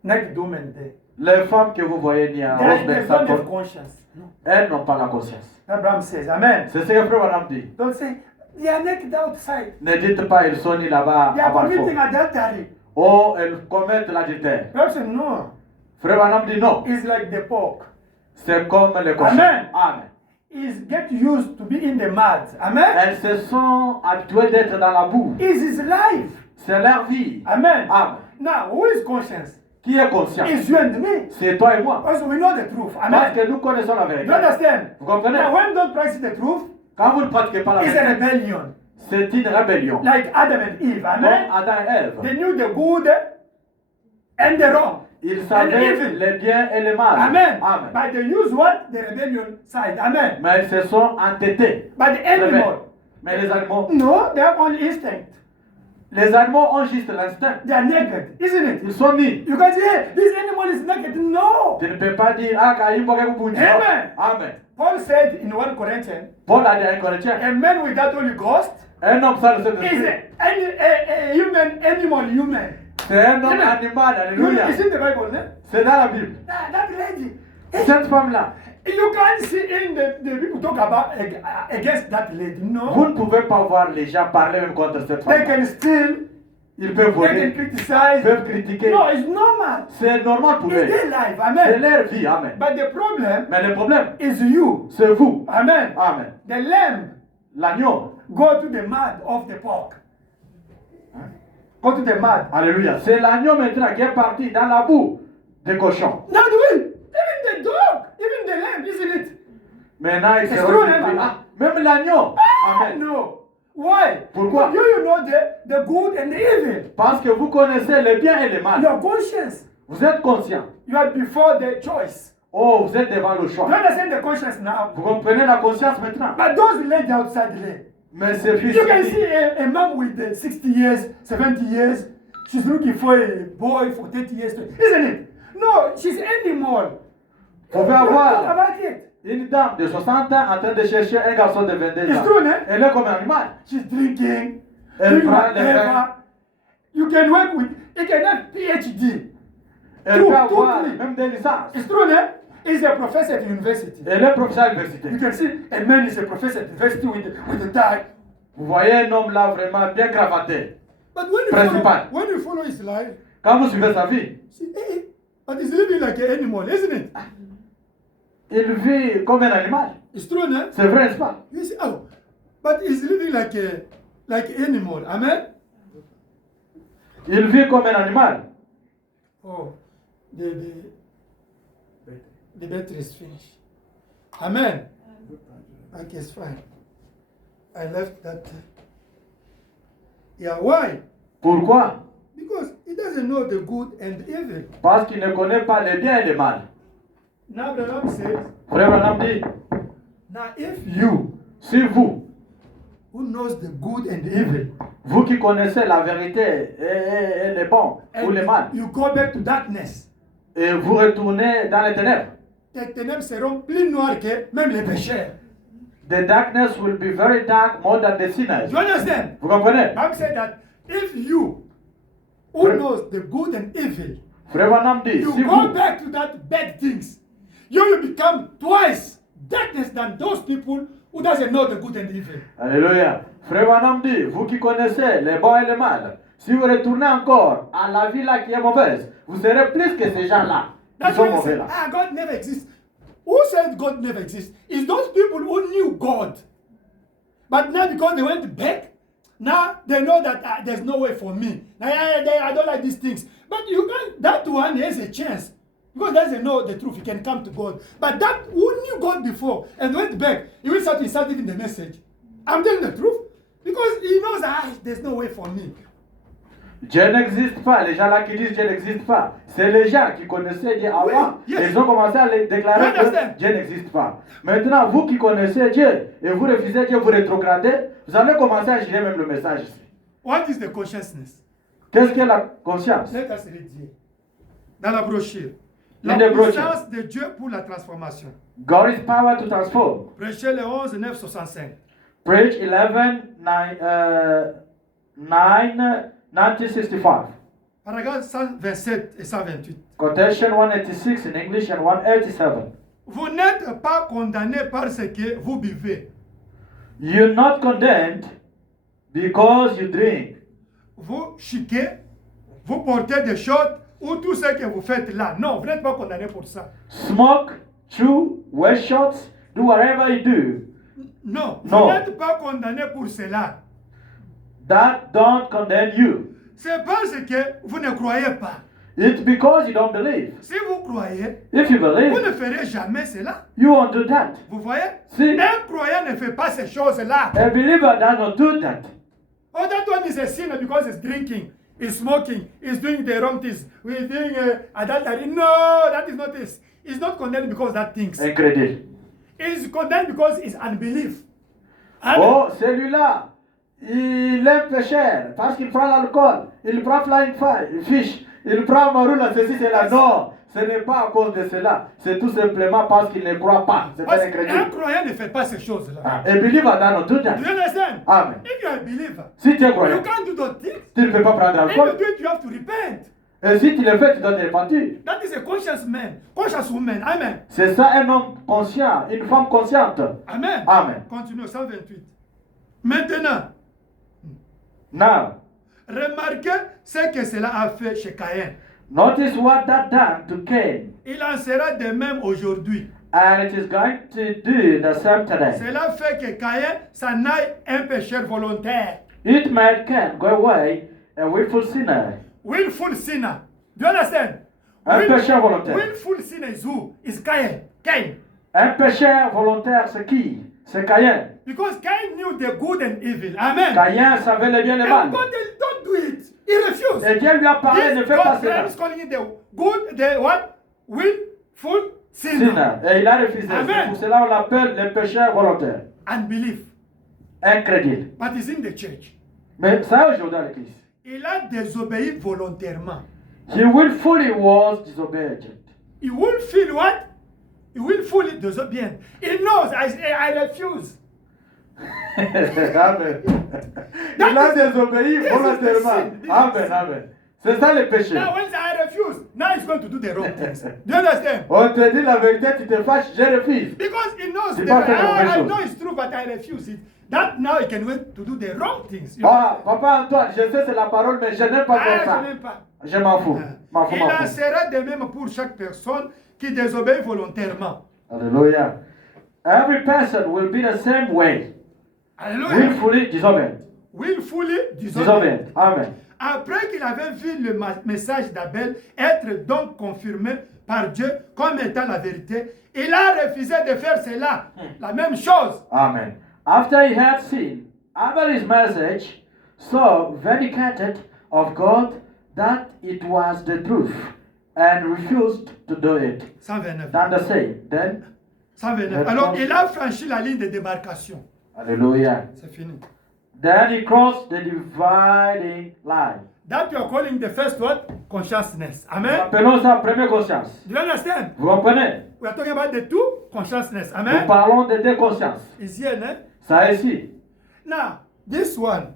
naked women there, Les femmes que vous voyez ni en rose, they don't have conscience. No. elles n'ont pas la conscience. Abraham says, Amen. C'est ce que Frère Branham dit. Don't say, they are naked outside. Ne dites pas ils sont ni là-bas They à are Balfour. committing adultery. Oh, elles commettent l'adultère. Perhaps no. Frère Branham dit non. It's like the pork. C'est comme les cochons. Amen. Amen. Is get used to be in the mud. Amen. Elles se sont habituées d'être dans la boue. Is his life. C'est leur vie. Amen. Amen. Now, who is conscience? Qui est conscient? It's you and me. C'est toi et moi. Because we know the truth. Parce Amen. que nous connaissons la Do vérité. you understand? Vous comprenez? Now, when you don't practice the truth, Quand vous ne pratiquez pas la it's a vérité, rebellion. c'est une rébellion. Like Adam and Eve. Comme Amen. Adam et Ève. They knew the good and the wrong. Ils And savaient evil. les biens et les mal. Amen. Amen. But they use what? The rebellion side. Amen. Mais ils se sont entêtés. But the animal, Mais les animaux, no, they have only instinct. les animaux ont juste l'instinct. They are naked, isn't it? Ils sont nus. You can say, hey, this animal is naked. No. Tu ne peux pas dire, ah, Kaïmbo, que vous dites. Amen. Amen. Paul said in 1 Corinthians, Paul a dit à un Corinthien, a man without Holy Ghost un homme sans le is Saint-Esprit a human animal human. C'est un homme animal, alléluia. It's in the Bible, no? C'est dans la Bible. That lady. Cette femme-là, You can't see in the people talk about against that lady. vous No. ne pouvez pas voir les gens parler même contre cette They femme. can steal. Ils peuvent They can voler, ils criticize. peuvent critiquer. No, it's normal. C'est normal pour It's eux. their life. C'est Amen. leur vie, amen. But the problem Mais le problème, is you. c'est vous, Amen. amen. The lamb L'agneau, go to the mud of the pork. Go to the mud. alléluia. C'est l'agneau maintenant qui est parti dans la boue des cochons. Now the way, even the dog, even the lamb, isn't it? Maintenant, il C'est se trop, retrouve. hein, Ah, même l'agneau, amen. No. Why? Pourquoi? You know the good and the evil. Parce que vous connaissez le bien et le mal. Your conscience. Vous êtes conscient. You are before the choice. Oh, vous êtes devant le You choix. understand the conscience now? Vous comprenez la conscience maintenant. But those ladies outside there, Mais c'est fils. you can see a mom with 60 years, 70 years. She's looking for a boy for 30 years, isn't it? No, she's animal. Vous pouvez Don't talk avoir about it. une dame de 60 ans en train de chercher un garçon de 22 It's ans. true, hein? Elle est comme un animal. She's drinking, Elle doing prend les whatever. vins. You can work with, you can have PhD. Elle True, peut avoir totally. même des licences. It's true, hein? He's a professor at university. Elle est professeur à l'université. You can see a man is a professor at university with a tie. Vous voyez un homme là vraiment bien cravaté. But when Principal. you follow his life, Quand vous suivez sa vie, see, but he's living like an animal, isn't it? il vit comme un animal. It's true, hein? C'est vrai, n'est-ce pas? You see, oh, but he's living like an animal. Amen? Il vit comme un animal. Oh, the battery is finished. Amen. Okay, it's fine. I left that. Yeah, why? Pourquoi? Because he doesn't know the good and evil. Parce qu'il ne connaît pas le bien et le mal. Now Abraham says, Frère Branham dit, now if you, si vous, who knows the good and the evil, vous qui connaissez la vérité et le bon ou le mal, you go back to darkness, et vous retournez dans les ténèbres, tes ténèbres seront plus noires que même les pécheurs. the darkness will be very dark more than the sinners. Do you understand? Vous comprenez? Bible said that if you, who knows the good and evil, Frère Branham dit, you si go vous, back to that bad things, you will become twice darkness than those people who doesn't know the good and evil. Alléluia. Frère Branham dit, vous qui connaissez le bon et le mal, si vous retournez encore à la vie là qui est mauvaise, vous serez plus que ces gens-là qui That's sont why I mauvais say, là. God never exists. Who said God never exists? It's those people who knew God. But now because they went back, now they know that there's no way for me. Now, I don't like these things. But you can, that one has a chance. Because doesn't know the truth, he can come to God. But that who knew God before and went back, he will start giving the message. I'm telling the truth. Because he knows there's no way for me. Dieu n'existe pas. Les gens là qui disent Dieu n'existe pas, c'est les gens qui connaissaient Dieu avant. Oui, yes. Ils ont commencé à les déclarer You understand? que Dieu n'existe pas. Maintenant, vous qui connaissez Dieu et vous refusez Dieu, vous rétrogradez, vous allez commencer à gérer même le message ici. What is the consciousness? Qu'est-ce qu'est la conscience? Let us read here. Dans la brochure. In La the brochure. puissance de Dieu pour la transformation. God is power to transform. Prêchez le 11, 9, 65. Preach 11, 1965. Paragraphe 127 et 128. Quotation 186 in English and 187. Vous n'êtes pas condamné parce que vous buvez. You're not condemned because you drink. Vous chiquez, vous portez des shorts ou tout ce que vous faites là. Non, vous n'êtes pas condamné pour ça. Smoke, chew, wear shorts, do whatever you do. Non, Non. vous n'êtes pas condamné pour cela. That don't condemn you. C'est parce que vous ne croyez pas. It's because you don't believe. Si vous croyez, If you vous believe, ne ferez jamais cela. you won't do that. Vous voyez? See, Un croyant ne fait pas ces choses-là. a believer does not do that. Oh, that one is a sinner because he's drinking, he's smoking, he's doing the wrong things, he's doing adultery. No, that is not this. He's not condemned because of that things. Incrédule. He's condemned because it's unbelief. Amen. Oh, celui-là, il est pécheur parce qu'il prend l'alcool, il prend flying fish, il prend maroula, ceci, c'est là. Non, ce n'est pas à cause de cela. C'est tout simplement parce qu'il ne croit pas. C'est Parce un qu'un incrédule. croyant ne fait pas ces choses-là. A believer doesn't do Do that. you understand? Amen. If you are a believer, Si tu es you croyant, can't do those things. tu ne peux pas prendre If you l'alcool. do it, you have to repent. Et si tu le fais, tu dois te repentir. That is a conscious man, conscious woman. Amen. C'est ça un homme conscient, une femme consciente. Amen. Amen. Continue, 128. Maintenant, Now, remarquez ce que cela a fait chez Caïn. notice what that done to Cain. Il en sera de même aujourd'hui. And it is going to do the same today. Cela fait que Caïn s'en aille un pécheur volontaire. It made Cain go away a willful sinner. Willful sinner. Do you understand? Un pécheur volontaire. Willful sinner is who? Is Cain. Cain. Un pécheur volontaire, c'est qui? C'est Caïn. Because Cain knew the good and evil. Amen. Caïn savait le bien et le And mal. God said, don't do it. He refused. Et Dieu lui a parlé, ne This fais pas God cela. is calling it the good, the what? Willful sinner. Sinner. Et il a refusé. Amen. C'est pour cela on l'appelle le pécheur volontaire. Unbelief. Incrédule. But he's in the church. Mais ça aujourd'hui à l'église. Il a désobéi volontairement. He willfully was disobedient. He will feel what? He will fully disobedient. He knows I refuse. Amen. Il a désobéi this is the volontairement. sin. This is Amen, the amen. C'est ça le péché. Now when I refuse, now he's going to do the wrong things. Do you understand? On te dit la vérité, tu te fâches, je refuse. Because he knows C'est that pas fait I quelque know chose. it's true, but I refuse it. That now he can wait to do the wrong things. You Ah, understand? papa Antoine, je sais c'est la parole, mais je n'aime pas faire Ah, ça. je n'aime pas. Je m'en fous. M'en fous, Il m'en en fous. sera de même pour chaque personne qui désobéit volontairement. Hallelujah. Every person will be the same way. Alléluia. Willfully disobedient. Willfully disobedient. Disobedient. Amen. Après qu'il avait vu le message d'Abel être donc confirmé par Dieu comme étant la vérité, il a refusé de faire cela. La même chose. Amen. After he had seen Abel's message, so vindicated of God that it was the truth, and refused to do it. 129. Then the same. Then, 129. Alors, il a franchi la ligne de démarcation. hallelujah. C'est fini. Then he crossed the dividing line. That you are calling the first what? Consciousness. Amen. Appelons ça première conscience. Do you understand? Vous comprenez? We are talking about the two consciousness. Nous Amen. parlons de deux consciences. Is here, né? Ça ici. Now, this one,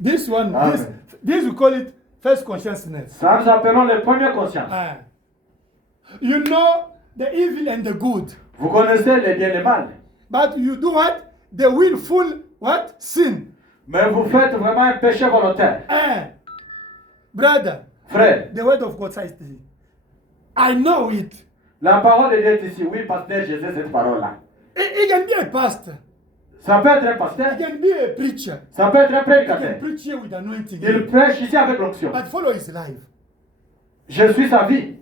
this Amen. we call it first consciousness. Ça nous appelons les premières consciences. Ah. You know the evil and the good, Vous connaissez le bien et le mal. but you do what? The willful what? Sin. Mais vous faites vraiment un péché volontaire. Eh, brother, Frère, the word of God says this. I know it. la parole de Dieu est ici. Oui, pasteur, je sais cette parole-là. He can be a pastor. Ça peut être un pasteur. He can be a preacher. Ça peut être un He can prédicateur. preach here with anointing. Il prêche ici avec l'onction. But follow his life. Je suis sa vie.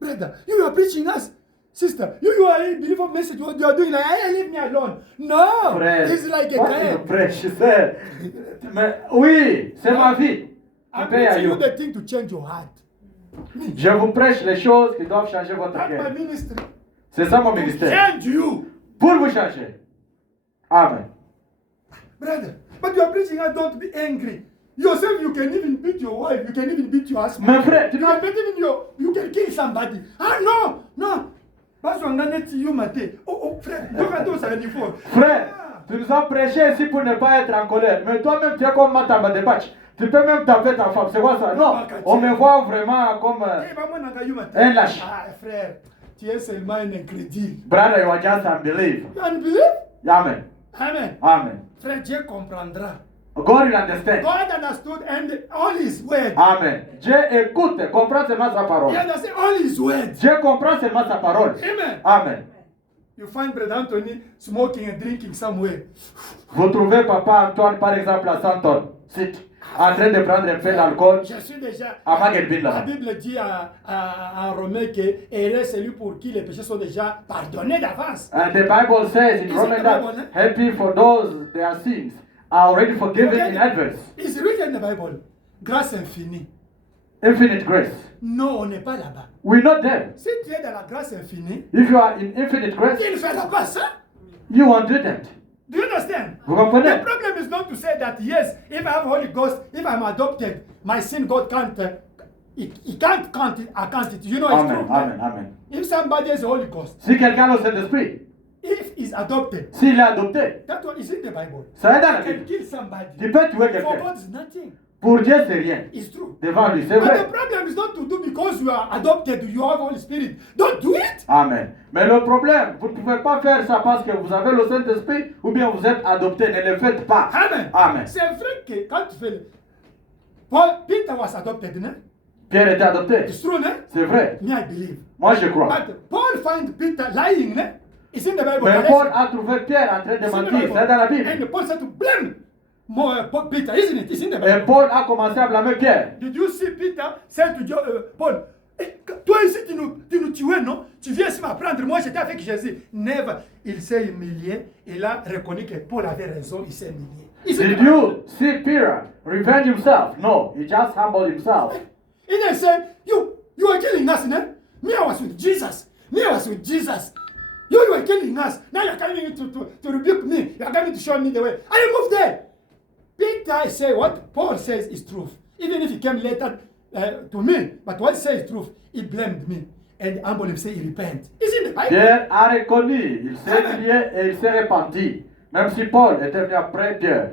Brother, you are preaching us. Sister, you are a believer message. What you are doing, like, hey, leave me alone. No, Frère, it's like a moi, tu crime. me prêches, c'est... Mais oui, c'est ma vie. I'm Je paye à preaching you you. the thing to change your heart. Je vous prêche les choses qui doivent changer votre That's my cœur. ministry. C'est ça mon To ministère. change you. Pour vous changer. Amen. Brother, but you are preaching us don't be angry. Yourself, you can even beat your wife. You can even beat your husband. Mais frère, tu You can beat even you can kill somebody. Ah no, no. Parce qu'on a net you maté. Oh, frère, donc à toi ça n'est fort. Frère, tu nous as prêché ici pour ne pas être en colère. Mais toi-même, tu es comme Matamba de Batch. Tu peux même taper ta femme. C'est quoi ça? Non, on me voit vraiment comme Eh, bah, moi, n'a you maté. un lâche. Ah, frère, tu es seulement un incrédule. Brother, you are just unbelief. You unbelieve? Amen. Amen. Amen. Frère, Dieu comprendra. God will understand. God understood and all his word. Amen. Dieu écoute, comprend seulement sa parole. He understand all his words. Dieu comprend seulement sa parole. Amen. Amen. You find Brother Anthony smoking and drinking somewhere. Vous trouvez Papa Antoine, par exemple, à Santon, en train de prendre un peu d'alcool. Je suis déjà. À Maguelville, là. La Bible dit en Romain que heureux celui pour qui les péchés sont déjà pardonnés d'avance. And the Bible says in Is it Romans the that Bible, eh? happy for those their sins are already forgiven in advance. It's written in the Bible. Grâce infinie. Infinite grace. Non, on n'est pas là-bas. We're not there. Si tu es dans la grâce infinie, If you are in infinite grace, il ne fera pas ça. you won't do that. Do you understand? Vous comprenez? The problem is not to say that yes, if I have Holy Ghost, if I'm adopted, my sin God can't he can't account it. You know it's Amen, true. amen, amen. If somebody has the Holy Ghost, Si quelqu'un a le Saint-Esprit, if he's adopted, s'il est adopté, that one is in the Bible. ça est dans la You can Bible. kill somebody. Tu peux tuer For quelqu'un. God is nothing. Pour Dieu, c'est rien. It's true. Devant lui, c'est But the vrai. problem is not to do because you are adopted, you have Holy Spirit. Don't do it. Amen. Mais le problème, vous ne pouvez pas faire ça parce que vous avez le Saint-Esprit ou bien vous êtes adopté. Ne le faites pas. Amen. Amen. C'est vrai que quand tu fais Paul, Peter was adopted, no? Pierre était adopté. It's true, no? C'est vrai. Me, I believe. Moi, je crois. But Paul find Peter lying, no? It's in the Bible. Mais Paul a trouvé Pierre en train de It's in the mentir. Bible. C'est dans la Bible. And Paul said to blame Peter, isn't it? It's in the Et Bible. Paul a commencé à blâmer Pierre. Did you see Peter say to Paul, eh, toi ici tu nous tuais, non? Tu viens ici m'apprendre, moi j'étais avec Jésus. Never. Il s'est humilié. Il a reconnu que Paul avait raison, il s'est humilié. It's in the Did Bible. you see Peter revenge himself? No, he just humbled himself. He then said, you were killing us, no? Me, I was with Jesus. Me, I was with Jesus. You were killing us. Now you're coming to rebuke me. You're coming to show me the way. I moved there. Peter said what Paul says is truth. Even if he came later to me, but what he says is truth. He blamed me and humbled himself, he repent. It's in the Bible. Pierre a reconnu, il s'est humilié et il s'est repenti. Même si Paul était venu après Pierre.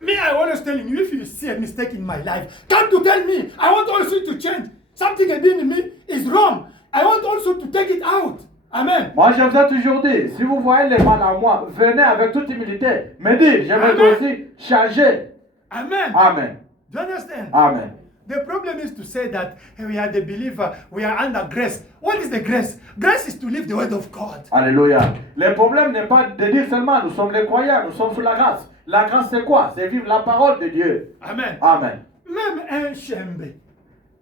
Me, I always telling you, if you see a mistake in my life, come to tell me. I want also to change. Something in me is wrong. I want also to take it out. Amen. Moi, je vous ai toujours dit, si vous voyez les mal en moi, venez avec toute humilité, me dire, je vais Amen. aussi changer. Amen. Amen. Do you understand? Amen. The problem is to say that we are the believer, we are under grace. What is the grace? Grace is to live the word of God. Alléluia. Le problème n'est pas de dire seulement, nous sommes les croyants, nous sommes sous la grâce. La grâce, c'est quoi? C'est vivre la parole de Dieu. Amen. Amen. Même un chembe,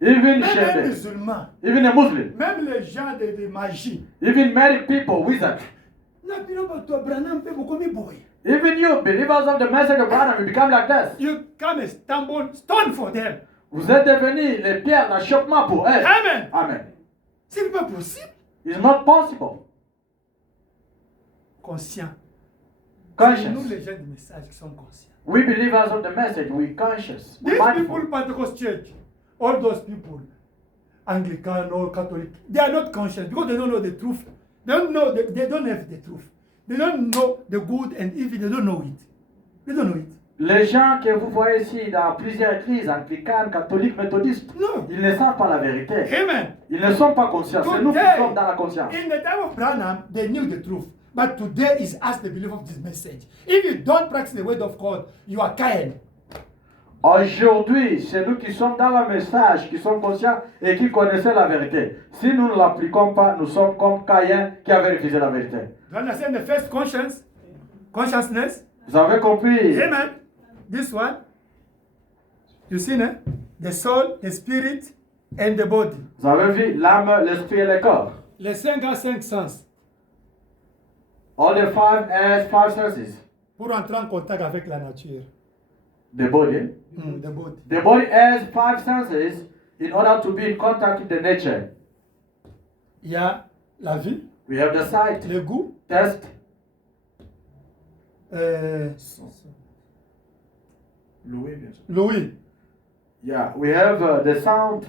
Even même un Shebe, musulman, even a Muslim, même les gens de magie. even married people, wizards, even you, believers of the message of Abraham, you become like this. You come and stumble, stone for them. Vous êtes devenus les pierres d'achoppement pour eux. Amen. Amen. C'est pas possible. It's not possible. Conscient. C'est nous Conscious. les gens du message qui sont conscients. We believers of the message, we conscious. We These mindful. people, Pentecost church, all those people, Anglican or Catholic, they are not conscious because they don't know the truth. They don't know. They don't have the truth. They don't know the good and evil. They don't know it. They don't know it. Les gens que vous voyez ici dans plusieurs églises, anglicanes, catholiques, méthodistes, No. ils ne savent pas la vérité. Amen. Ils ne sont pas conscients. C'est nous qui Today, sommes dans la conscience. in the time of Branham, they knew the truth. But today is us the believer of this message. If you don't practice the word of God, you are Cain. Aujourd'hui, c'est nous qui sommes dans le message, qui sommes conscients et qui connaissons la vérité. Si nous ne l'appliquons pas, nous sommes comme Caïn qui avait refusé la vérité. Do you understand the first consciousness? Vous avez compris? Amen. This one, you see, no? The soul, the spirit, and the body. Vous avez vu l'âme, l'esprit et le corps. Les 5 sens All the five senses. pour entrer en contact avec la nature. The body. The body. The body has 5 senses in order to be in contact with the nature. Il y a la vue, We have the sight, le goût, taste, l'ouïe, yeah. We have the sound,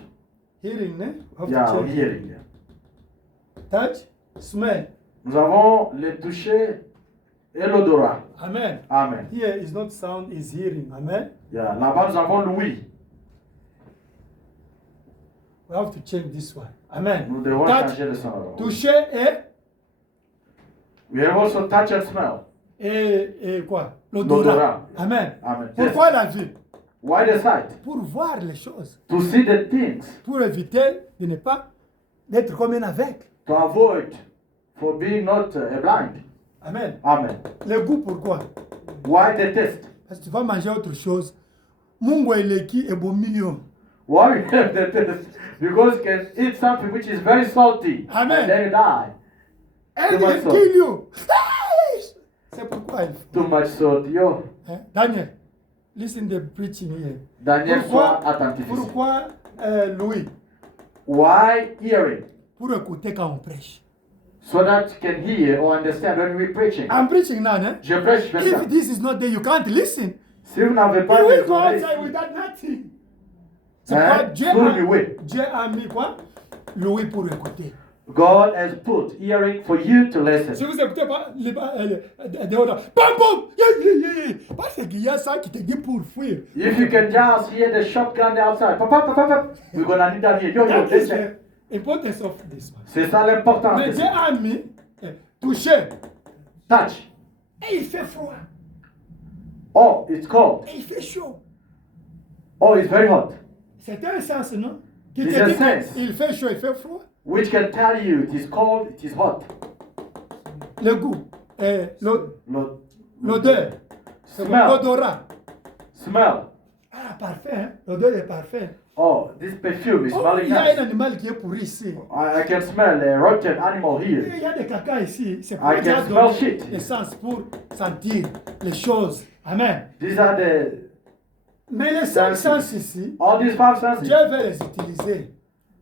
hearing, ne? Of the yeah, church. hearing. Yeah. Touch, smell. Nous avons le toucher et l'odorat. Amen. Amen. Here is not sound, is hearing. Amen. Yeah. Là-bas, nous avons l'ouïe. We have to change this one. Amen. Nous devons Touch, changer le son. toucher We have also touch and smell. et quoi? L'odorat. L'odorat. Amen. Amen. Pourquoi la vue? Why the sight? Pour voir les choses. To see the things. Pour éviter de ne pas d'être comme un aveugle. To avoid. For being not a blind. Amen. Amen. Le goût, pourquoi? Why the taste? Parce que tu vas manger autre chose. Mungu eleki ebomio. Why we have the taste? Because you can eat something which is very salty. Amen. And then you die. And Too much it salt. kill you. C'est pourquoi il faut. Too much salt. Yo. Hein? Daniel, listen the preaching here. Daniel, Pourquoi, sois attentif. ici. pourquoi Louis? Why hearing? Pour écouter quand on prêche. So that you can hear or understand when we're preaching. I'm preaching now, né? Je prêche maintenant. If this is not there, you can't listen. Si vous n'avez pas You les will go oreilles, outside without nothing. C'est quoi Pour louer. Dieu a mis quoi? L'ouïe pour écouter. God has put hearing for you to listen. Si vous écoutez pas dehors, bam bam, parce qu'il y a ça qui te dit pour fuir. If you can just hear the shotgun outside, pop, pop, pop, pop, we're gonna need that here. Yo, That is listen. the importance of this one. C'est ça l'importance. Mais de Dieu ça. a mis toucher Touch. et il fait froid Oh, it's cold. et il fait chaud. Oh, it's very hot. C'est un sens, non? Qui It's te a dit sense. qu'il fait chaud, il fait froid. Which can tell you it is cold, it is hot. Le goût, Lo- l'odeur, Smell. l'odorat. Smell. Ah, parfait, hein? L'odeur est parfait. Oh, this perfume is Oh, smelling il y a nice. un animal qui est pourri ici. I can smell a rotten animal here. Il y a des caca ici. C'est pour I Dieu can a smell donné shit. l'essence pour sentir les choses. Amen. These are the Mais les cinq Senses. sens ici, all these five senses. Dieu veut les utiliser.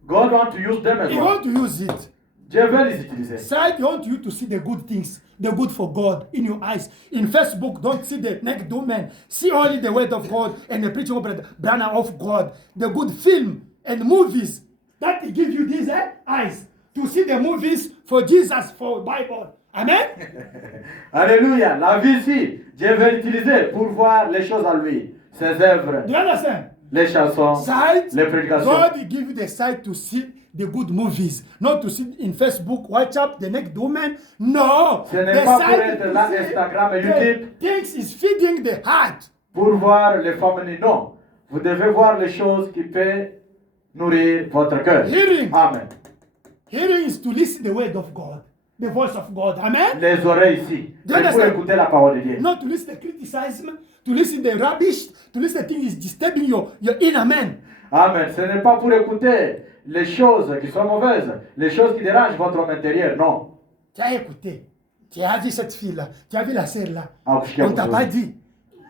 God want to use them as He well. want to use it. Dieu veut les utiliser. Side, he want you to see the good things, the good for God in your eyes. In Facebook, don't see the naked woman. See only the word of God and the preaching of Branham of God. The good film and movies that give you these eyes to see the movies for Jesus, for Bible. Amen. Alléluia. La vie ici, Dieu veut l'utiliser pour voir les choses à lui. Ses œuvres, Do you understand? les chansons, Sight, les prédications. God give you the sight to see the good movies, not to see in Facebook, WhatsApp, the next woman. No, Ce n'est the pas pour sight être to là, see Instagram et the YouTube. things is feeding the heart. Pour voir les femmes. Non. Vous devez voir les choses qui peuvent nourrir votre cœur. Hearing. Amen. Hearing is to listen the word of God, the voice of God. Amen. Les oreilles ici. Do you C'est pour understand? écouter la parole de Dieu. Not to listen the criticism, to listen the rubbish, to listen the thing is disturbing your inner man. Amen. Ce n'est pas pour écouter les choses qui sont mauvaises, les choses qui dérangent votre homme intérieur. Non. Tu as écouté, tu as vu cette fille-là, tu as vu la sœur-là. Ah, parce qu'il y a On t'a autre pas chose. dit.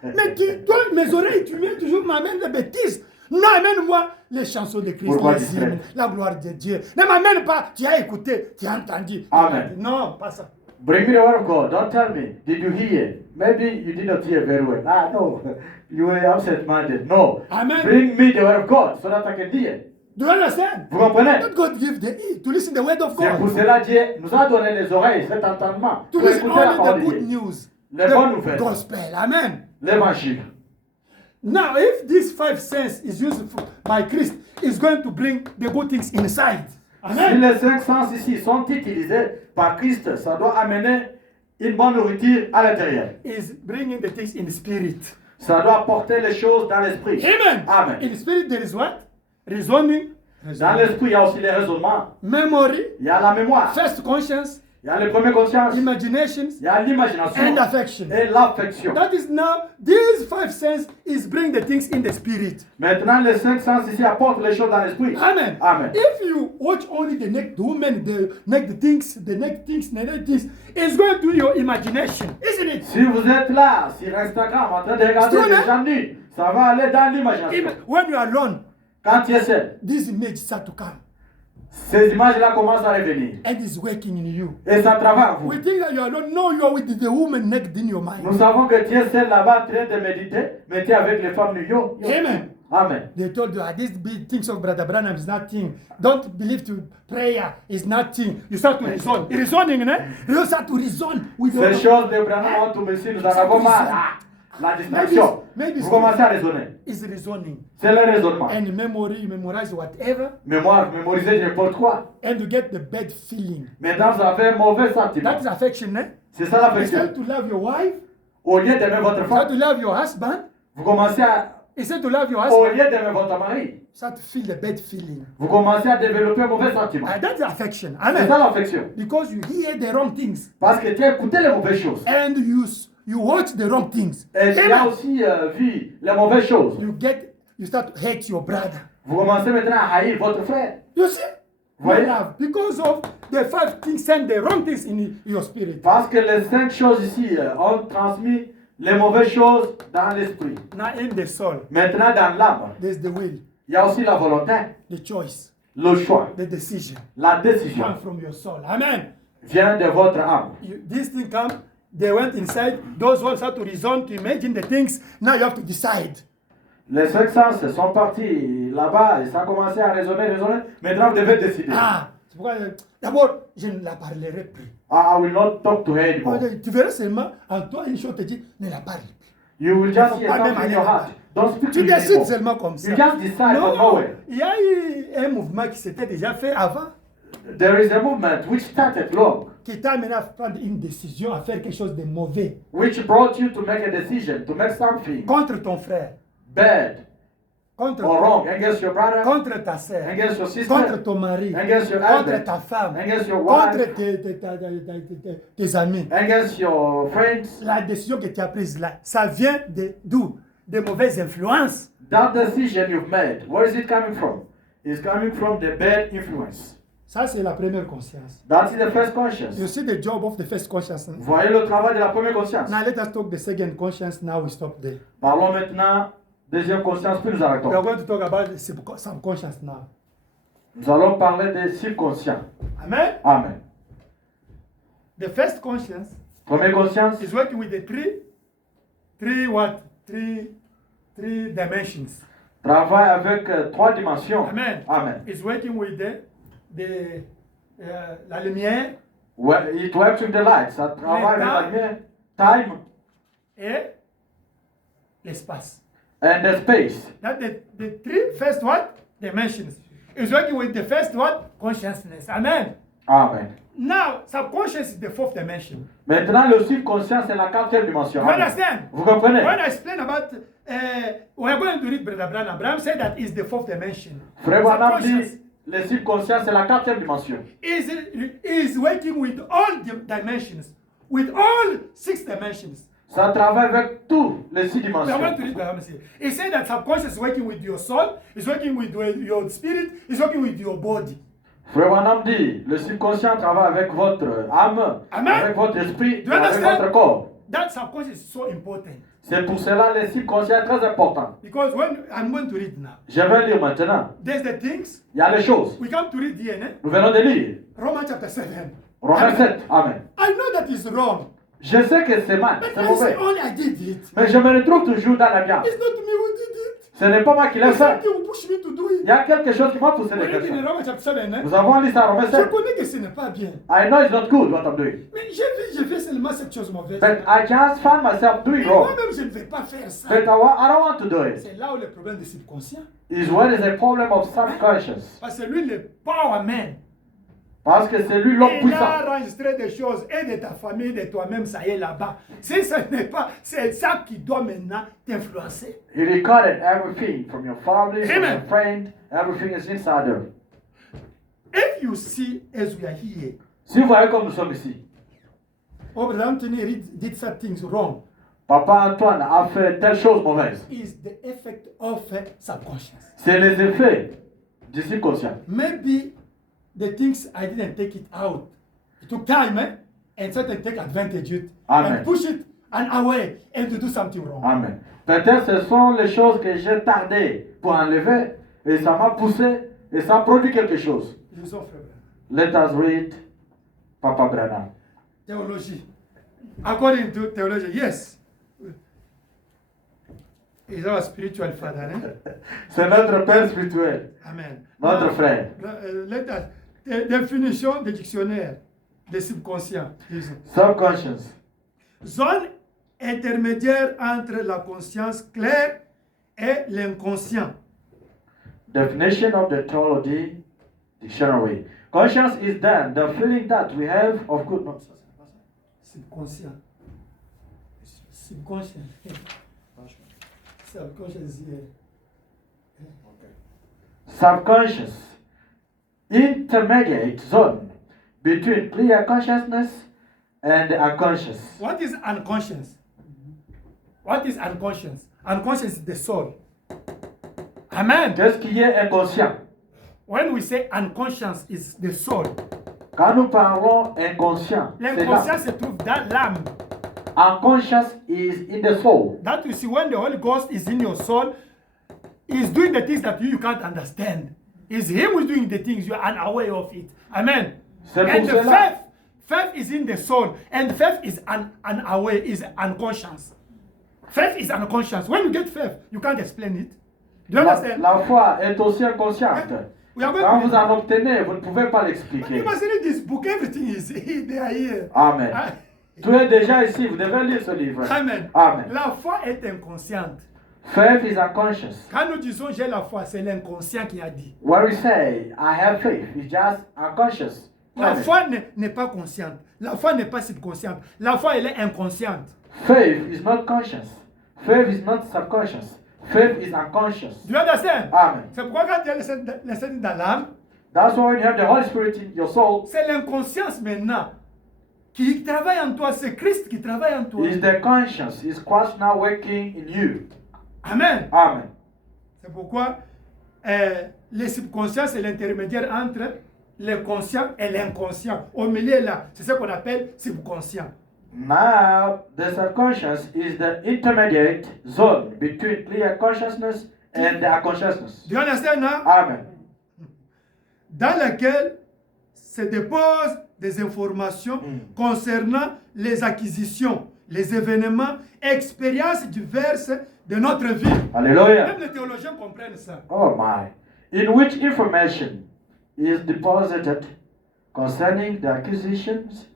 Mais toi, mes oreilles, tu mets toujours m'amènes des bêtises. Non, amène-moi les chansons de Christ, Pourquoi les distraire? hymnes, la gloire de Dieu. Ne m'amène pas, tu as écouté, tu as entendu. Amen. Non, pas ça. Bring me the word of God. Don't tell me. Did you hear? Maybe you did not hear very well. Ah, no. You were absent-minded. No. Amen. Bring me the word of God so that I can hear. Do you understand? Vous comprenez? Not God give the ear to listen the word of C'est pour God. cela Dieu nous a donné les oreilles, cet entendement, To pour listen écouter la only parole the de good Dieu. news. Les The bonnes nouvelles. gospel. Amen. L'évangile. Now, if this five sense is used by Christ, it's going to bring the good things inside. Si Amen. les cinq sens ici sont utilisés par Christ, ça doit amener une bonne nourriture à l'intérieur. Is bringing the things in the spirit. Ça doit apporter les choses dans l'esprit. Amen. Amen. In the spirit, there is what? Reasoning, Dans l'esprit, il y a aussi les raisonnements. memory, Il y a la mémoire. first conscience, Il y a les premières consciences. imaginations, Il y a l'imagination. and affection. Et l'affection. That is now, these five senses is bring the things in the spirit. Maintenant, les cinq sens ici apportent les choses dans l'esprit. Amen. Amen. If you watch only the naked woman, the naked things, it's going to your imagination, isn't it? Si vous êtes là, sur Instagram, en train de regarder C'est les vrai? gens nus, ça va aller dans l'imagination. When you are alone, Quand tu es seul, this image start to come ces images-là commencent à revenir. and is working in you. Et ça travaille en vous. We think that you are alone. No, you are with the woman naked in your mind. Nous savons que tu es seul là-bas en train de méditer, mais tu es avec les femmes nues. Yo. Amen. Amen. They told you, this big things of Brother Branham is nothing. Don't believe to prayer is nothing. You start to reason. Reasoning, né? You start to reason with Ces choses de Branham ont tout ici, nous en avons marre. Ah, la distraction. Maybe Vous commencez à raisonner. is reasoning. C'est le raisonnement. And memory, you memorize whatever, Mémoire, mémoriser n'importe quoi. and you get the bad feeling. Maintenant, vous avez un mauvais sentiment. That is affection, eh? C'est ça Instead l'affection. to love your wife, Au lieu d'aimer votre start to femme, love your husband. vous commencez à... Instead to love your Au husband, lieu d'aimer votre mari, start to feel the bad feeling. vous commencez à développer un mauvais sentiment. That's affection. C'est Amen. ça l'affection. Because you hear the wrong things Parce que tu as écouté les mauvaises choses. and you watch the wrong things. Et tu as Amen. aussi vu les mauvaises choses. You start to hate your brother. Vous commencez maintenant à haïr votre frère. You see? Oui. Love. Because of the five things and the wrong things in your spirit. Parce que les cinq choses ici ont transmis les mauvaises choses dans l'esprit. Now in the soul, Maintenant, dans l'âme, there's the will, il y a aussi la volonté, the choice, le choix, the decision. la décision Come from your soul. Amen. vient de votre âme. This thing come, they went inside. Those ones have to reason to imagine the things. Now you have to decide. Les cinq sens sont partis là-bas, et ça a commencé à résonner. Maintenant, vous devez décider. Ah, c'est pourquoi, d'abord, je ne la parlerai plus. I will not talk to her anymore. Tu verras seulement en toi une chose te dit, ne la parle plus. You will just hear Pas même something in aller your là-bas. heart. Don't speak to Tu me décides anymore. seulement comme ça. You just decide from Non, nowhere. il y a eu un mouvement qui s'était déjà fait avant, There is a movement which started long, qui t'a amené à prendre une décision, à faire quelque chose de mauvais which brought you to make a decision, to make something contre ton frère, bad contre, or wrong against your brother, contre ta soeur, against your sister, contre ton mari, against your contre husband, ta femme, against your contre wife, tes amis. against your friends. La décision que tu as prise là, ça vient d'où? Des mauvaises influences. That decision you've made, where is it coming from? It's coming from the bad influence. Ça, c'est la première conscience. That is the first You conscience. see the job of the first conscience. Voyez le travail de la première conscience. Now let us talk the second conscience. Now we stop there. Parlons maintenant deuxième conscience, puis nous We are arrêtons. going to talk about the subconscious now. Nous allons parler des subconscients. Amen. Amen. The first conscience Première conscience is working with the three dimensions. travaille avec trois dimensions. Amen. Amen. It's working with la lumière Well, it works with the light. Ça travaille avec la lumière, time et l'espace. and the space. That the three first what? Dimensions. It's working with the first what? Consciousness. Amen. Amen. Now, subconscious is the fourth dimension. Maintenant, le subconscient, c'est la quatrième dimension. You Amen. understand? Vous comprenez? When I explain about, we're going to read Brother Branham. Branham said that is the fourth dimension. Frère Branham Subconscious dit, le subconscient, c'est la quatrième dimension. is working with all the dimensions, with all 6 dimensions. Ça travaille avec tous les six We are going dimensions. to read Branham say. He said that subconscious is working with your soul, is working with your spirit, is working with your body. Frère Branham dit, le subconscient travaille avec votre âme, Amen. avec votre esprit, Do you avec understand? votre corps. That subconscious is so important. C'est pour cela le subconscient est très important. Because when I'm going to read now, Je vais lire maintenant. there's the things Il y a les choses. we come to read here, eh? Nous venons de lire. Romans chapter 7. Romains 7. Amen. I know that is wrong, Je sais que c'est mal, but c'est I say mauvais. only I did it. Mais je me retrouve toujours dans la garde. It's not me who did it. Ce n'est pas moi qui l'ai It's fait. something who pushed me to do Il it. y a quelque chose qui m'a poussé de We faire read in ça. Romans chapter 7, eh? Nous avons lu ça en Romains Je 7. connais que ce n'est pas bien. I know it's not good what I'm doing. Mais je fais seulement cette chose mauvaise. But I just found myself doing Mais wrong. moi-même, je ne vais pas faire ça. But I don't want to do it. C'est là où le problème du subconscient. Is what is the problem of subconscious. Parce que lui, le power man, Parce que c'est lui l'homme il puissant. a enregistré des choses et de ta famille, de toi-même, ça y est là-bas. Si ce n'est pas, c'est ça qui doit maintenant t'influencer. He recorded everything from your family, from Amen. your friend. Everything is inside there. If you see as we are here, Si vous voyez comme nous sommes ici, oh, Brother Anthony did some things wrong. Papa Antoine a fait telle chose mauvaise. Is the effect of subconscious. C'est les effets du subconscient. Maybe the things I didn't take it out. It took time, eh? And Satan take advantage of it Amen. and push it and away and to do something wrong. Amen. Peut-être ce sont les choses que j'ai tardé pour enlever et ça m'a poussé et ça a produit quelque chose. Ils sont frères. Let us read Papa Branham. Theology. According to theology, yes. He's our spiritual father. Eh? C'est notre père spirituel, Amen. notre Now, frère. Let us. Définition du dictionnaire des subconscients. Subconscious. Zone intermédiaire entre la conscience claire et l'inconscient. Definition of the theology dictionary. Conscience is then the feeling that we have of good. No, Subconscient. Subconscient. Subconscious here. subconscious. Intermediate zone between clear consciousness and unconscious. What is unconscious? What is unconscious? Unconscious is the soul. Amen. Qu'est-ce qui est inconscient? When we say unconscious is the soul, Quand nous parlons inconscient, c'est l'inconscient l'âme. se trouve dans l'âme. Unconscious is in the soul. That you see, when the Holy Ghost is in your soul, He's doing the things that you can't understand. It's Him who's doing the things you are unaware of it. Amen. C'est And pour the cela. faith is in the soul, and faith is unaware, is unconscious. Faith is unconscious. When you get faith, you can't explain it. Do you understand? La foi est aussi inconsciente. We are Quand going vous to en obtenez, vous ne pouvez pas you l'expliquer. must read this book. Everything is they are here. Amen. Ah, Tout est déjà ici, vous devez lire ce livre. Amen. Amen. La foi est inconsciente. Faith is unconscious. Quand nous disons j'ai la foi, c'est l'inconscient qui a dit. When we say I have faith, it's just unconscious. La foi n'est pas consciente. La foi n'est pas subconsciente. La foi, elle est inconsciente. Faith is not conscious. Faith is not subconscious. Faith is unconscious. Do you understand? Amen. C'est pourquoi quand il y a le Saint dans l'âme, That's why when you have the Holy Spirit in your soul, c'est l'inconscience maintenant qui travaille en toi. C'est Christ qui travaille en toi. is the conscience, is Christ now working in you. Amen. Amen. C'est pourquoi le subconscient, c'est l'intermédiaire entre le conscient et l'inconscient. Au milieu là, c'est ce qu'on appelle subconscient. Now, the subconscious is the intermediate zone between clear consciousness and the unconsciousness. Do you understand now? Amen. Dans laquelle se déposent des informations concernant les acquisitions, les événements, expériences diverses de notre vie. Hallelujah. Même les théologiens comprennent ça. Oh my. In which information is deposited concerning the acquisitions,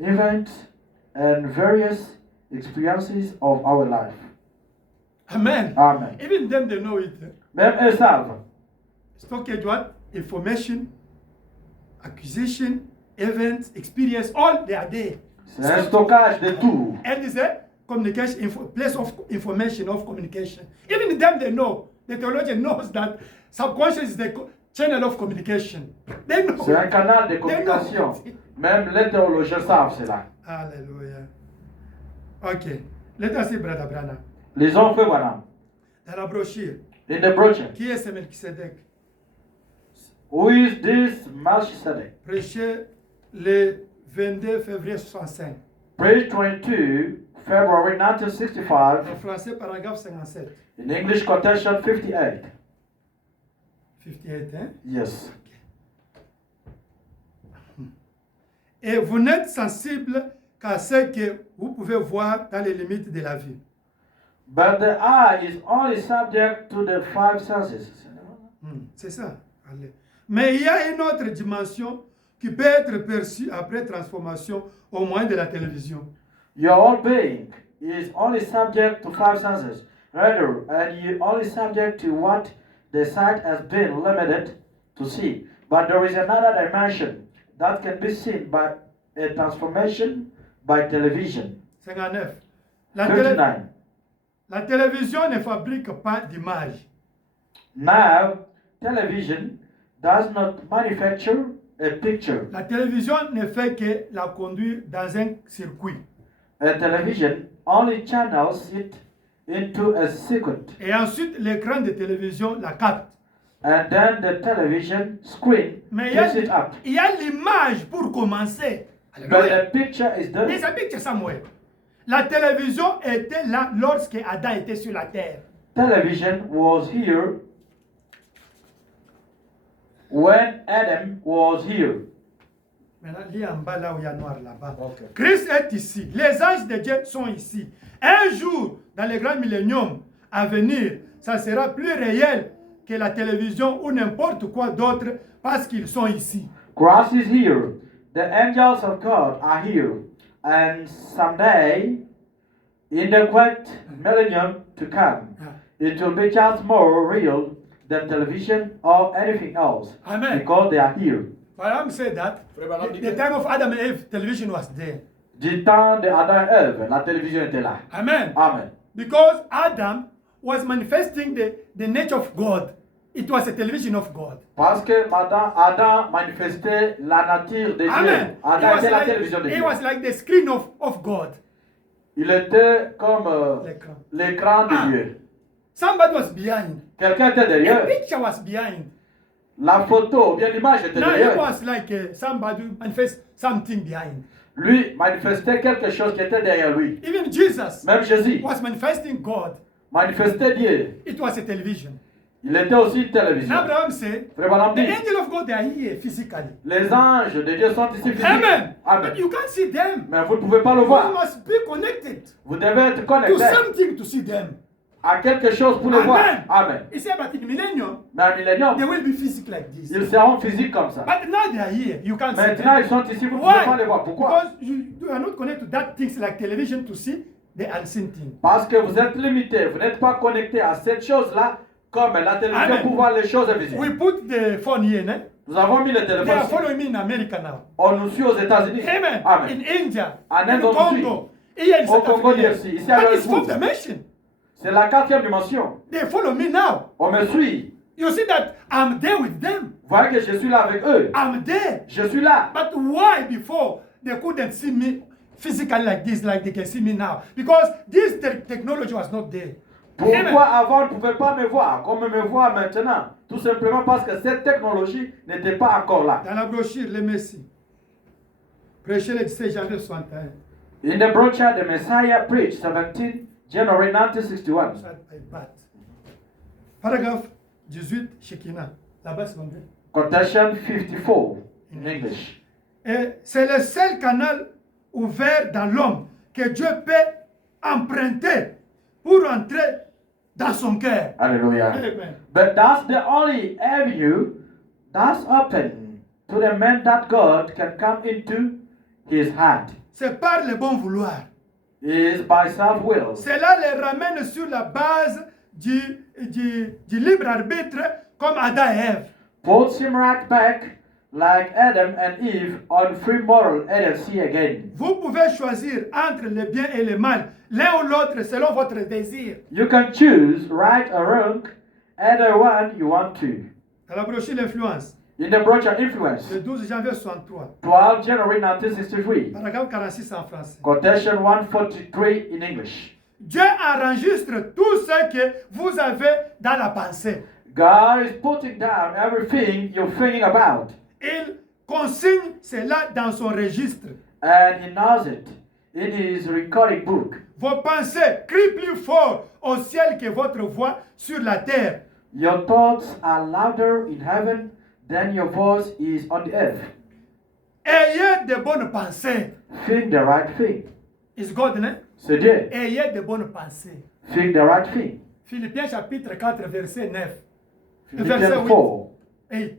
events, and various experiences of our life. Amen. Amen. Even them, they know it. Même eux savent. Stockage what? Information, acquisition, events, experience, all they are there. C'est un stockage de tout. And it's a communication, place of information, of communication. Even them, they know. The theologian knows that subconscious is the channel of communication. They know. C'est un canal de communication. Même les théologiens savent cela. Hallelujah. Okay. Let us see Brother Branham. Lisons Frère Branham. Dans la brochure, In the brochure. qui est ce Melchisedec? Who is this Melchizedek? Prêché le 22 février 65. Preached 22 February 1965. En français, paragraphe 57. In English quotation 58. 58, hein? Yes. Et vous n'êtes sensible qu'à ce que vous pouvez voir dans les limites de la vie. But the eye is only subject to the five senses. C'est ça. Allez. Mais il y a une autre dimension qui peut être perçue après transformation au moyen de la télévision. Your whole being is only subject to five senses. Rather, and you only subject to what the sight has been limited to see. But there is another dimension that can be seen by a transformation by television. 59. 59. La télévision ne fabrique pas d'image. Now, television does not manufacture a picture. La télévision ne fait que la conduire dans un circuit. A television only channels it into a circuit. Et ensuite, l'écran de télévision la capte. And then the television screen Mais picks it up. il y a l'image pour commencer. But Alléluia. the picture is there. Les amis que Samuel. La télévision était là lorsque Adam était sur la terre. Television was here when Adam was here. Maintenant, lis en bas là où il y a noir là-bas. Okay. Christ est ici. Les anges de Dieu sont ici. Un jour, dans le grand millénium à venir, ça sera plus réel que la télévision ou n'importe quoi d'autre parce qu'ils sont ici. Christ is here. The angels of God are here. And someday, in the great millennium to come, it will be just more real than television or anything else. Amen. Because they are here. Balaam said that the time of Adam and Eve, television was there. Du temps de Adam et Ève, la télévision était là. Amen. Amen. Because Adam was manifesting the nature of God. It was a television of God. Parce que Adam manifestait la nature de Dieu. Amen. Adam était la télévision de It Dieu. was like the screen of God. Il était comme L'écran. l'écran de Dieu. Somebody was behind. Quelqu'un était A derrière. picture was behind. La photo, ou bien l'image était Now it derrière. was like somebody manifest something behind. Lui manifestait quelque chose qui était derrière lui. Even Jesus Même Jésus was manifesting God. manifestait Dieu. It was a television. Il était aussi une télévision. Abraham said, Frère Branham the dit, angel of God, they are here physically. les anges de Dieu sont ici physiquement. Amen. Amen. But you can't see them. Mais vous ne pouvez pas le You voir. must be connected Vous devez être to connecté. something to see them. à quelque chose pour les voir. Amen. Amen. He said, but in the millennium, Dans le they millénium, will be physical like this. ils seront physiques comme ça. But now they are here. You can't see Maintenant, them. ils sont ici, vous ne pouvez pas Why? les voir. Pourquoi? Because you are not connected to that things like television to see the unseen thing. Parce que vous êtes limité. Vous n'êtes pas connecté à cette chose-là comme la télévision Amen. pour voir les choses We invisibles. put the phone here, né? Nous avons mis le They are téléphone ici. following me in America now. On nous suit aux États-Unis. Amen. Amen. In India, En in Inde, on nous Congo, here in Au South Congo Africa. DRC, ici à That is fourth Johannesburg. dimension. C'est la 4e dimension. They follow me now. On me suit. You see that I'm there with them. Vous voyez que je suis là avec eux. I'm there. Je suis là. But why before they couldn't see me physically like this, like they can see me now? Because this technology was not there. Pourquoi avant on ne pouvait pas me voir comme me voit maintenant? Tout simplement parce que cette technologie n'était pas encore là. Dans la brochure, le Messie, prêché le 16 janvier 61. In the brochure, the Messiah preached 17 January 1961. Paragraphe 18, Shekinah. Là-bas, c'est combien? Quotation 54 in English. Et c'est le seul canal ouvert dans l'homme que Dieu peut emprunter pour entrer dans son cœur. Hallelujah. Amen. But that's the only avenue that's open to the man that God can come into his heart. C'est par le bon vouloir. Is by self-will. Cela les ramène sur la base du libre arbitre comme Adam et Ève. Puts him right back like Adam and Eve on free moral agency again. Vous pouvez choisir entre le bien et le mal, l'un ou l'autre selon votre désir. You can choose right or wrong, either one you want to. Dans la brochure L'Influence, In the brochure Influence, le 12 janvier 63, 12 January 1963, paragraphe 46 en français. quotation 143 in English. Dieu enregistre tout ce que vous avez dans la pensée. God is putting down everything you're thinking about, Il consigne cela dans son registre. and He knows it in His recording book. Vos pensées crient plus fort au ciel que votre voix sur la terre. Your thoughts are louder in heaven than your voice is on the earth. Ayez de bonnes pensées. Think the right thing. Is God, né? C'est Dieu. Ayez de bonnes pensées. Think the right thing. Philippiens chapitre 4, verset 9. Philippians 4, 8.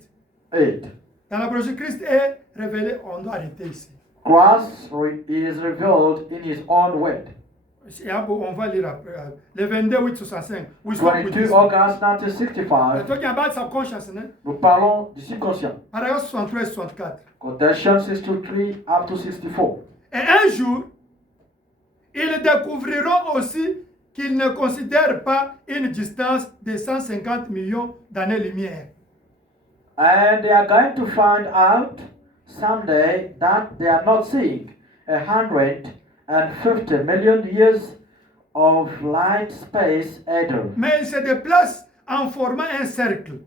8. Dans la brochure, Christ est révélé, on doit arrêter ici. Christ is revealed in His own word. Et on va lire après. Le 22, 8, 65. We stop with 22 this. August We're 1965. talking about subconscious, né? Nous parlons du subconscient. Paragraphe 63 64. Quotation 63 up to 64. Et un jour, ils découvriront aussi qu'ils ne considèrent pas une distance de 150 millions d'années-lumière. And they are going to find out someday that they are not seeing 150 million years of light space either. Mais ils se déplacent en formant un cercle.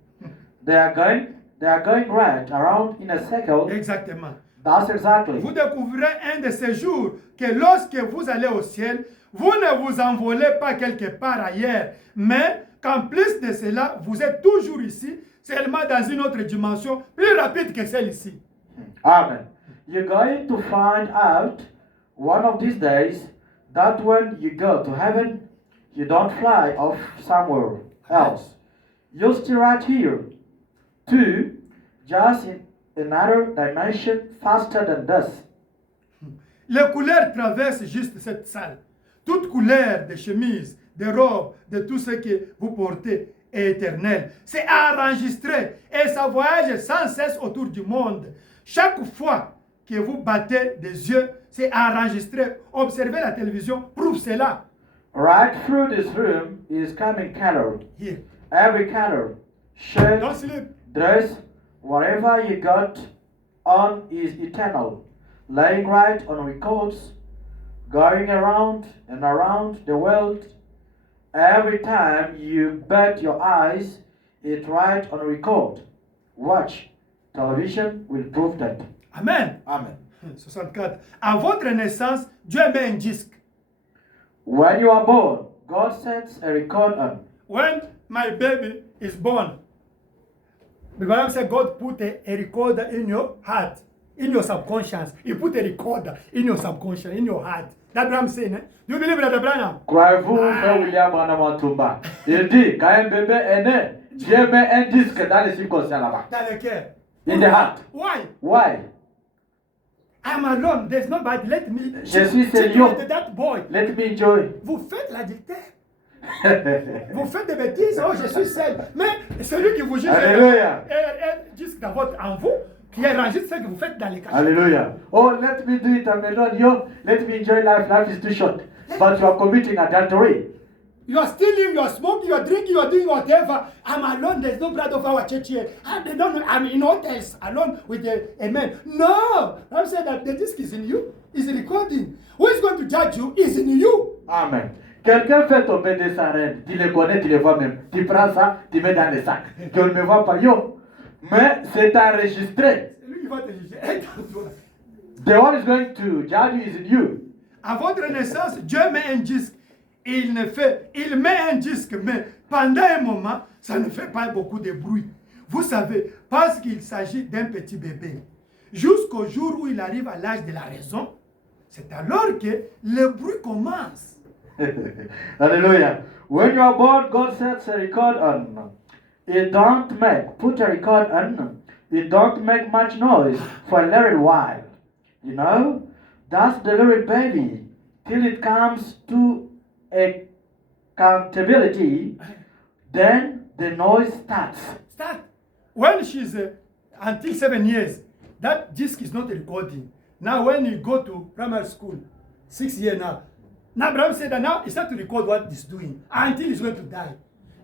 They are going right around in a circle. Exactement. That's exactly. Vous découvrirez un de ces jours que lorsque vous allez au ciel, vous ne vous envolez pas quelque part ailleurs, mais qu'en plus de cela, vous êtes toujours ici, seulement dans une autre dimension plus rapide que celle-ci. Amen. You're going to find out one of these days that when you go to heaven, you don't fly off somewhere else. You'll stay right here, too, just in another dimension faster than this. Les couleurs traversent juste cette salle. Toute couleur de chemise, de robe, de tout ce que vous portez est éternel. C'est enregistré et ça voyage sans cesse autour du monde. Chaque fois que vous battez des yeux, c'est enregistré. Observez la télévision, prouve cela. Right through this room is coming color. Here. Every color, shirt, Don't sleep. dress, whatever you got on is eternal. Laying right on records, going around and around the world. Every time you bet your eyes, it's right on record. Watch. Television will prove that. Amen. Amen. 64. À votre naissance, Dieu met un disque. When you are born, God sets a record on. When my baby is born, the Bible says God put a recorder in your heart. in your subconscious. He put a recorder in your subconscious, in your heart. That's what I'm saying. Eh? Do you believe Brother Branham? Croyez-vous, frère William Branham Matumba? Il dit, quand un bébé est né, Dieu met un disque dans le subconscient là-bas. Dans le cœur. In the heart. Why? Why? I'm alone. There's nobody. Let me. Je suis Take seul. that boy. Let me enjoy. Vous faites l'adultère. Vous faites des bêtises. Oh, je suis seul. Mais celui qui vous juge Alléluia. est juste en vous, qui est rangé ce que vous faites dans les cachets. Hallelujah. Oh, let me do it, I'm alone. Yo, let me enjoy life. Life is too short. But you are committing adultery. You are stealing, you are smoking, you are drinking, you are doing whatever. I'm alone. There's no brother of our church here. They don't know. I'm in hotels alone with a man. No. I'm saying that the disc is in you. It's recording. Who is going to judge you is in you. Amen. Quelqu'un fait tomber des sarènes. Tu les connais, tu les vois même. Tu prends ça, tu mets dans le sac. Je ne me vois pas. Yo. Mais c'est enregistré. C'est lui qui va te juger. The one is going to judge you is in you. À votre naissance, Dieu met un disque. Il met un disque, mais pendant un moment, ça ne fait pas beaucoup de bruit. Vous savez, parce qu'il s'agit d'un petit bébé. Jusqu'au jour où il arrive à l'âge de la raison, c'est alors que le bruit commence. Hallelujah. When you are born, God sets a record on. It don't put a record on. It don't make much noise for a little while. You know? That's the little baby. Till it comes to accountability, then the noise starts. Start. When she's until 7 years, that disc is not recording. Now when you go to primary school, 6 years now, Abraham said that now it's not to record what he's doing until he's going to die.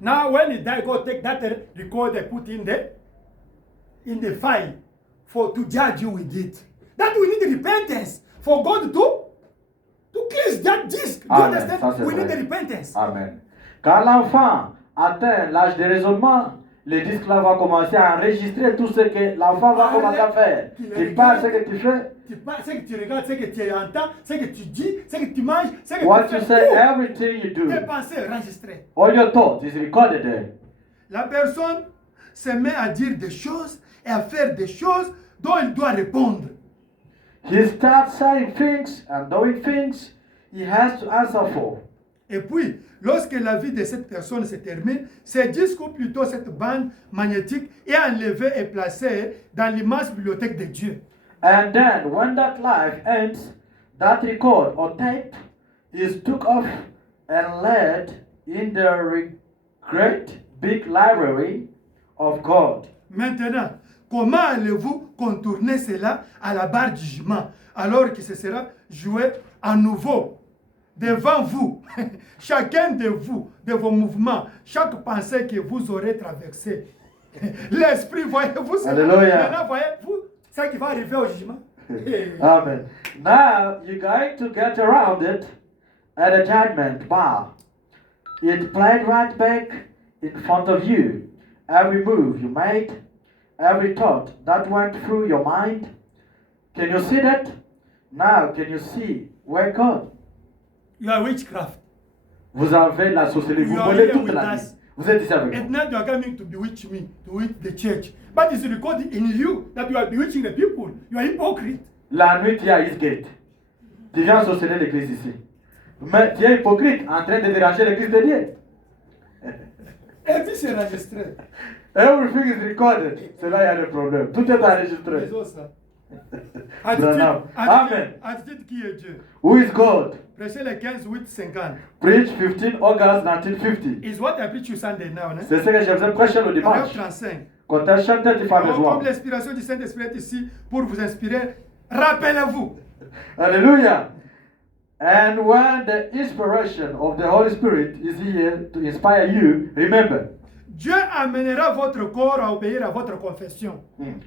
Now when he die, go take that recorder, put in the file to judge you with it. That we need repentance for God to cleanse that disc. Do you Amen. understand? We need the repentance. Amen. Quand l'enfant atteint l'âge de raisonnement, le disque là va commencer à enregistrer tout ce que l'enfant va commencer à faire. Tu parles ce que tu fais. Tu parles, ce que tu regardes, ce que tu entends, ce que tu dis, ce que tu manges, ce que What tu you fais. say, Tout. everything you do, Tes pensées enregistrées. all your thoughts is recorded there. La personne se met à dire des choses et à faire des choses dont il doit répondre. He starts saying things and doing things he has to answer for. Et puis, lorsque la vie de cette personne se termine, ce disque ou plutôt cette bande magnétique est enlevée et placée dans l'immense bibliothèque de Dieu. And then, when that life ends, that record or tape is took off and laid in the great big library of God. Maintenant, comment allez-vous contourner cela à la barre du jugement alors que ce sera joué à nouveau devant vous, chacun de vous, de vos mouvements, chaque pensée que vous aurez traversée. L'esprit, voyez-vous, Alléluia. maintenant, voyez-vous, ça qui va arriver au jugement. Amen. Now you're going to get around it at a judgment bar. It played right back in front of you. Every move you made, every thought that went through your mind. Can you see that? Now can you see where God? You are witchcraft. Vous avez la sorcellerie, vous You are volez here toute with la us. vie. Vous êtes ici avec And nous. now you are coming to bewitch me, to bewitch the church. But it's recorded in you that you are bewitching the people. You are hypocrite. La nuit, tu es à Eastgate. Tu viens sorceller l'église ici. Mais tu es hypocrite, en train de déranger l'église de Dieu. Et puis c'est enregistré. Everything is recorded. C'est là il y a le problème. Tout est enregistré. Les autres, ça. Branham. Amen. Attitude qui est Dieu. Who is God? Prêchez le 15, 8, 50. Preach 15 August 1950. Is what I preach you Sunday now, né? C'est ce que je faisais prêcher le Paragraphe dimanche. 35. Quand elle chantait, tu fais Donc, besoin. comme l'inspiration du Saint-Esprit est ici pour vous inspirer, rappelez-vous. Hallelujah. And when the inspiration of the Holy Spirit is here to inspire you, remember. Dieu amènera votre corps à obéir à votre confession.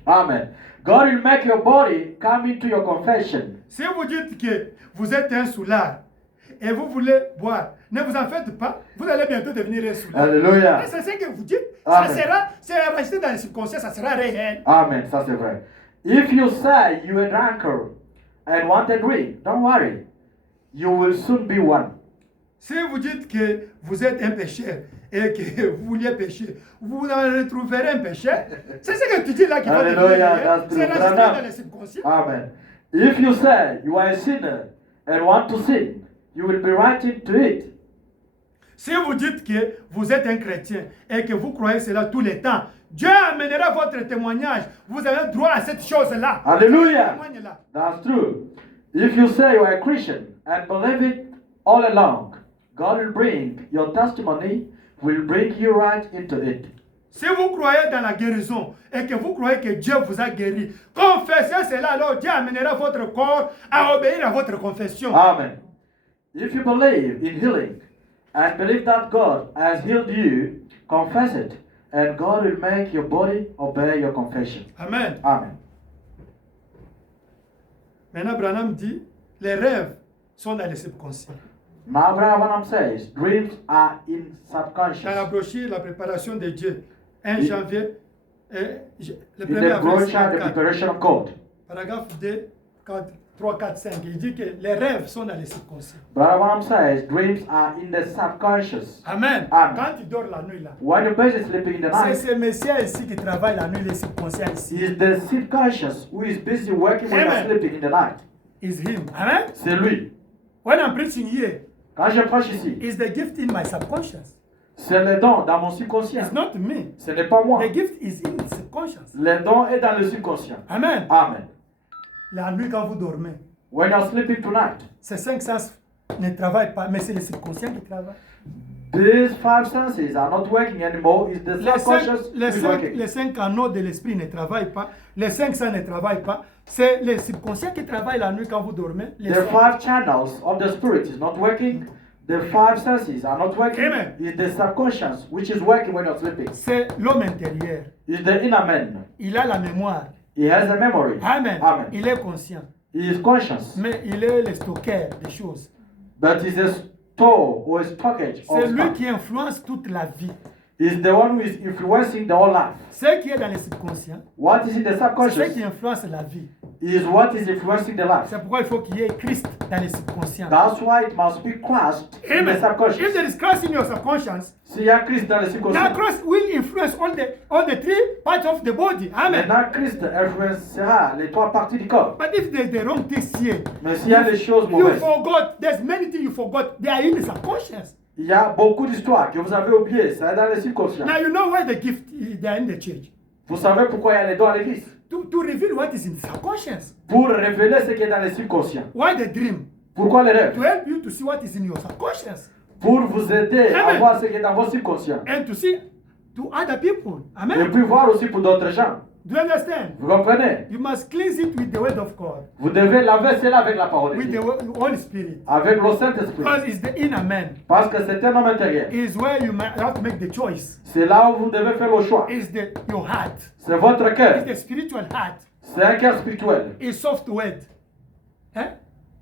Amen. God will make your body come into your confession. Si vous dites que vous êtes un soulard et vous voulez boire, ne vous en faites pas, vous allez bientôt devenir un soulard. Alléluia. Et c'est ce que vous dites, Amen. c'est resté dans les subconscients, ça sera réel. Amen. Ça c'est vrai. If you say you are a drunkard and want a drink, don't worry. You will soon be one. Si vous dites que vous êtes un pécheur et que vous vouliez pécher, vous en retrouverez un pécheur. C'est ce que tu dis là qui va te Alléluia, dire. that's C'est true. registré Brother. dans les subconscients. Amen. If you say you are a sinner and want to sin, you will be right into it. Si vous dites que vous êtes un chrétien et que vous croyez cela tous les temps, Dieu amènera votre témoignage. Vous avez droit à cette chose-là. Hallelujah. Témoigne-la. That's true. If you say you are a Christian and believe it all along, God will bring your testimony, will bring you right into it. Si vous croyez dans la guérison et que vous croyez que Dieu vous a guéri, confessez cela, alors Dieu amènera votre corps à obéir à votre confession. Amen. If you believe in healing and believe that God has healed you, confess it, and God will make your body obey your confession. Amen. Amen. Maintenant, Branham dit, les rêves sont dans les subconscients. Now Abraham Branham says, dreams are in Dans la subconscious. brochure, la préparation de Dieu, 1 Oui. janvier, le In premier the avril brochure, the 54, preparation of God. paragraphe 2, 4, 3, 4, 5, il dit que les rêves sont dans les subconscients. Brother Branham says, dreams are in the subconscious. Amen. Amen. Quand tu dors la nuit là, When the person is sleeping in the c'est night, ce monsieur ici qui travaille la nuit, les subconscients ici. is the subconscious who is busy working when Amen. you're sleeping in the night. Is him. Amen. C'est lui. When I'm preaching here, Quand je prêche ici, is the gift in my subconscious. c'est le don dans mon subconscient. It's not me. Ce n'est pas moi. The gift is in the subconscious. Le don est dans le subconscient. Amen. Amen. La nuit quand vous dormez, When you're sleeping tonight, ces 5 sens ne travaillent pas, mais c'est le subconscient qui travaille. these five senses are not working anymore. It's the subconscious who is working. Les 5 canaux de l'esprit ne travaillent pas. Les 5 sens ne travaillent pas. C'est le subconscient qui travaille la nuit quand vous dormez. Les The sens- five channels of the spirit is not working. The five senses are not working. Amen. It's the subconscious which is working when you're sleeping. C'est l'homme intérieur. It's the inner man. Il a la mémoire. He has a memory. Amen. Amen. Il est conscient. He is conscious. Mais il est le stockeur des choses. But he's a store or a stockage C'est of lui stuff. qui influence toute la vie. He's the one who is influencing the whole life. Ce qui est dans le subconscient, What is in the c'est ce subconscious qui influence la vie. is what is influencing the life. C'est pourquoi il faut qu'il y ait Christ dans le subconscient. That's why it must be Christ in Amen. the subconscious. If there is Christ in your subconscious, S'il y a Christ dans le now subconscient, Christ will influence all the 3 parts of the body. Amen. maintenant Christ influencera les trois parties du corps. But if there's the wrong things here, Mais s'il y a des choses you mauvaises, forgot. There's many things you forgot. They are in the subconscious. il y a beaucoup d'histoires que vous avez oubliées, ça est dans le subconscient. Now you know why the gift they are in the church. Vous savez pourquoi il y a les dons à l'église? To reveal what is in the subconscious. Pour révéler ce qui est dans le subconscient. Why the dream? Pourquoi les To rêves? help you to see what is in your subconscious. Pour vous aider à Amen. voir ce qui est dans vos subconscients. And to see to other people. Et Amen. puis voir aussi pour d'autres gens. Do you understand? Vous comprenez? You must cleanse it with the word of God, Vous devez laver cela avec la parole de with Dieu. the Holy Spirit. Avec le Saint-Esprit. Because it's the inner man. Parce que c'est un homme intérieur. Is where you have to make the choice. C'est là où vous devez faire le choix. It's your heart. C'est votre cœur. It's the spiritual heart. C'est un cœur spirituel. It's software. Hein?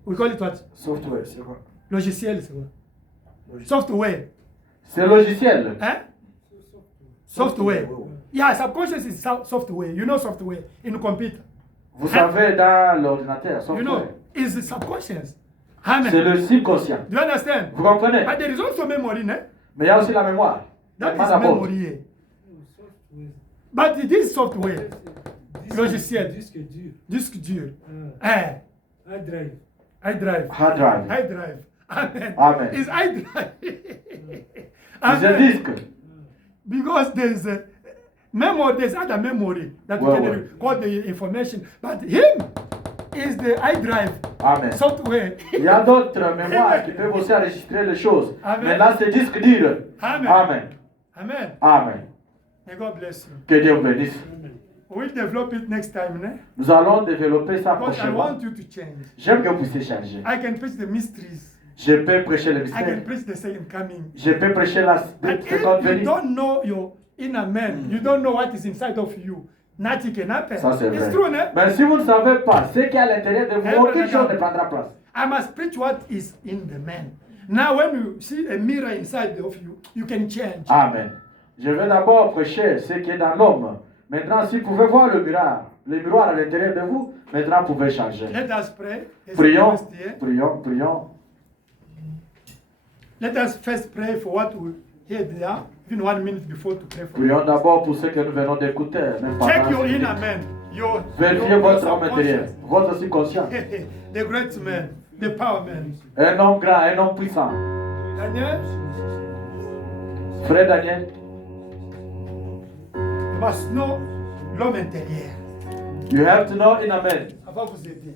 We call it what? Software, c'est quoi? Logiciel, c'est quoi? Software. C'est logiciel. Hein? Software. Yeah, subconscious is software. You know software in computer. Vous savez, dans l'ordinateur, You software. know, it's the subconscious. C'est Amen. le subconscient. Do you understand? Vous comprenez? But there is also memory, ne? Mais il y a aussi la mémoire. That Pas is d'abord. memory. here. But this software, logiciel, Disque dur. disque dur, Ah, eh, hard drive. I drive, Hard drive. I drive. Amen. Amen. It's I drive. C'est un Amen. disque. Because there's a memory, there's other memory that you Ouais, can ouais. record the information. But him is the I drive Amen. software. Il y a d'autres mémoires qui peuvent aussi enregistrer les choses. Amen. Mais là, c'est disque dur. Amen. Amen. Amen. Amen. May God bless you. Que Dieu vous bénisse. We'll develop it next time, ne? Nous allons développer ça Because I prochainement. want you to change. J'aime que vous puissiez changer. I can preach the mysteries. Je peux prêcher le I mystère. can preach the second coming. Je peux prêcher la But seconde if you venue. don't know your inner man, you don't know what is inside of you, nothing can happen. Ça, c'est It's vrai. true, ne? Mais si vous ne savez pas ce qu'il y a à l'intérieur de vous, aucune chose ne prendra place. I must preach what is in the man. Now, when you see a mirror inside of you, you can change. Amen. Je vais d'abord prêcher ce qui est dans l'homme. Maintenant, si vous pouvez voir le miroir à l'intérieur de vous, maintenant vous pouvez changer. Let us pray. Let's Prions, rest here. prions, prions. Let us first pray for what we heard there, even 1 minute before to pray for Prions you. d'abord pour ce que nous venons d'écouter. Même Check pendant your ce inner minute. man, your Vérifiez votre homme subconscious. intérieur, votre subconscient. The great man, the power man. Un homme grand, un homme puissant. Daniel, Frère Daniel, you must know l'homme intérieur you have to know inner man avant de vous aider.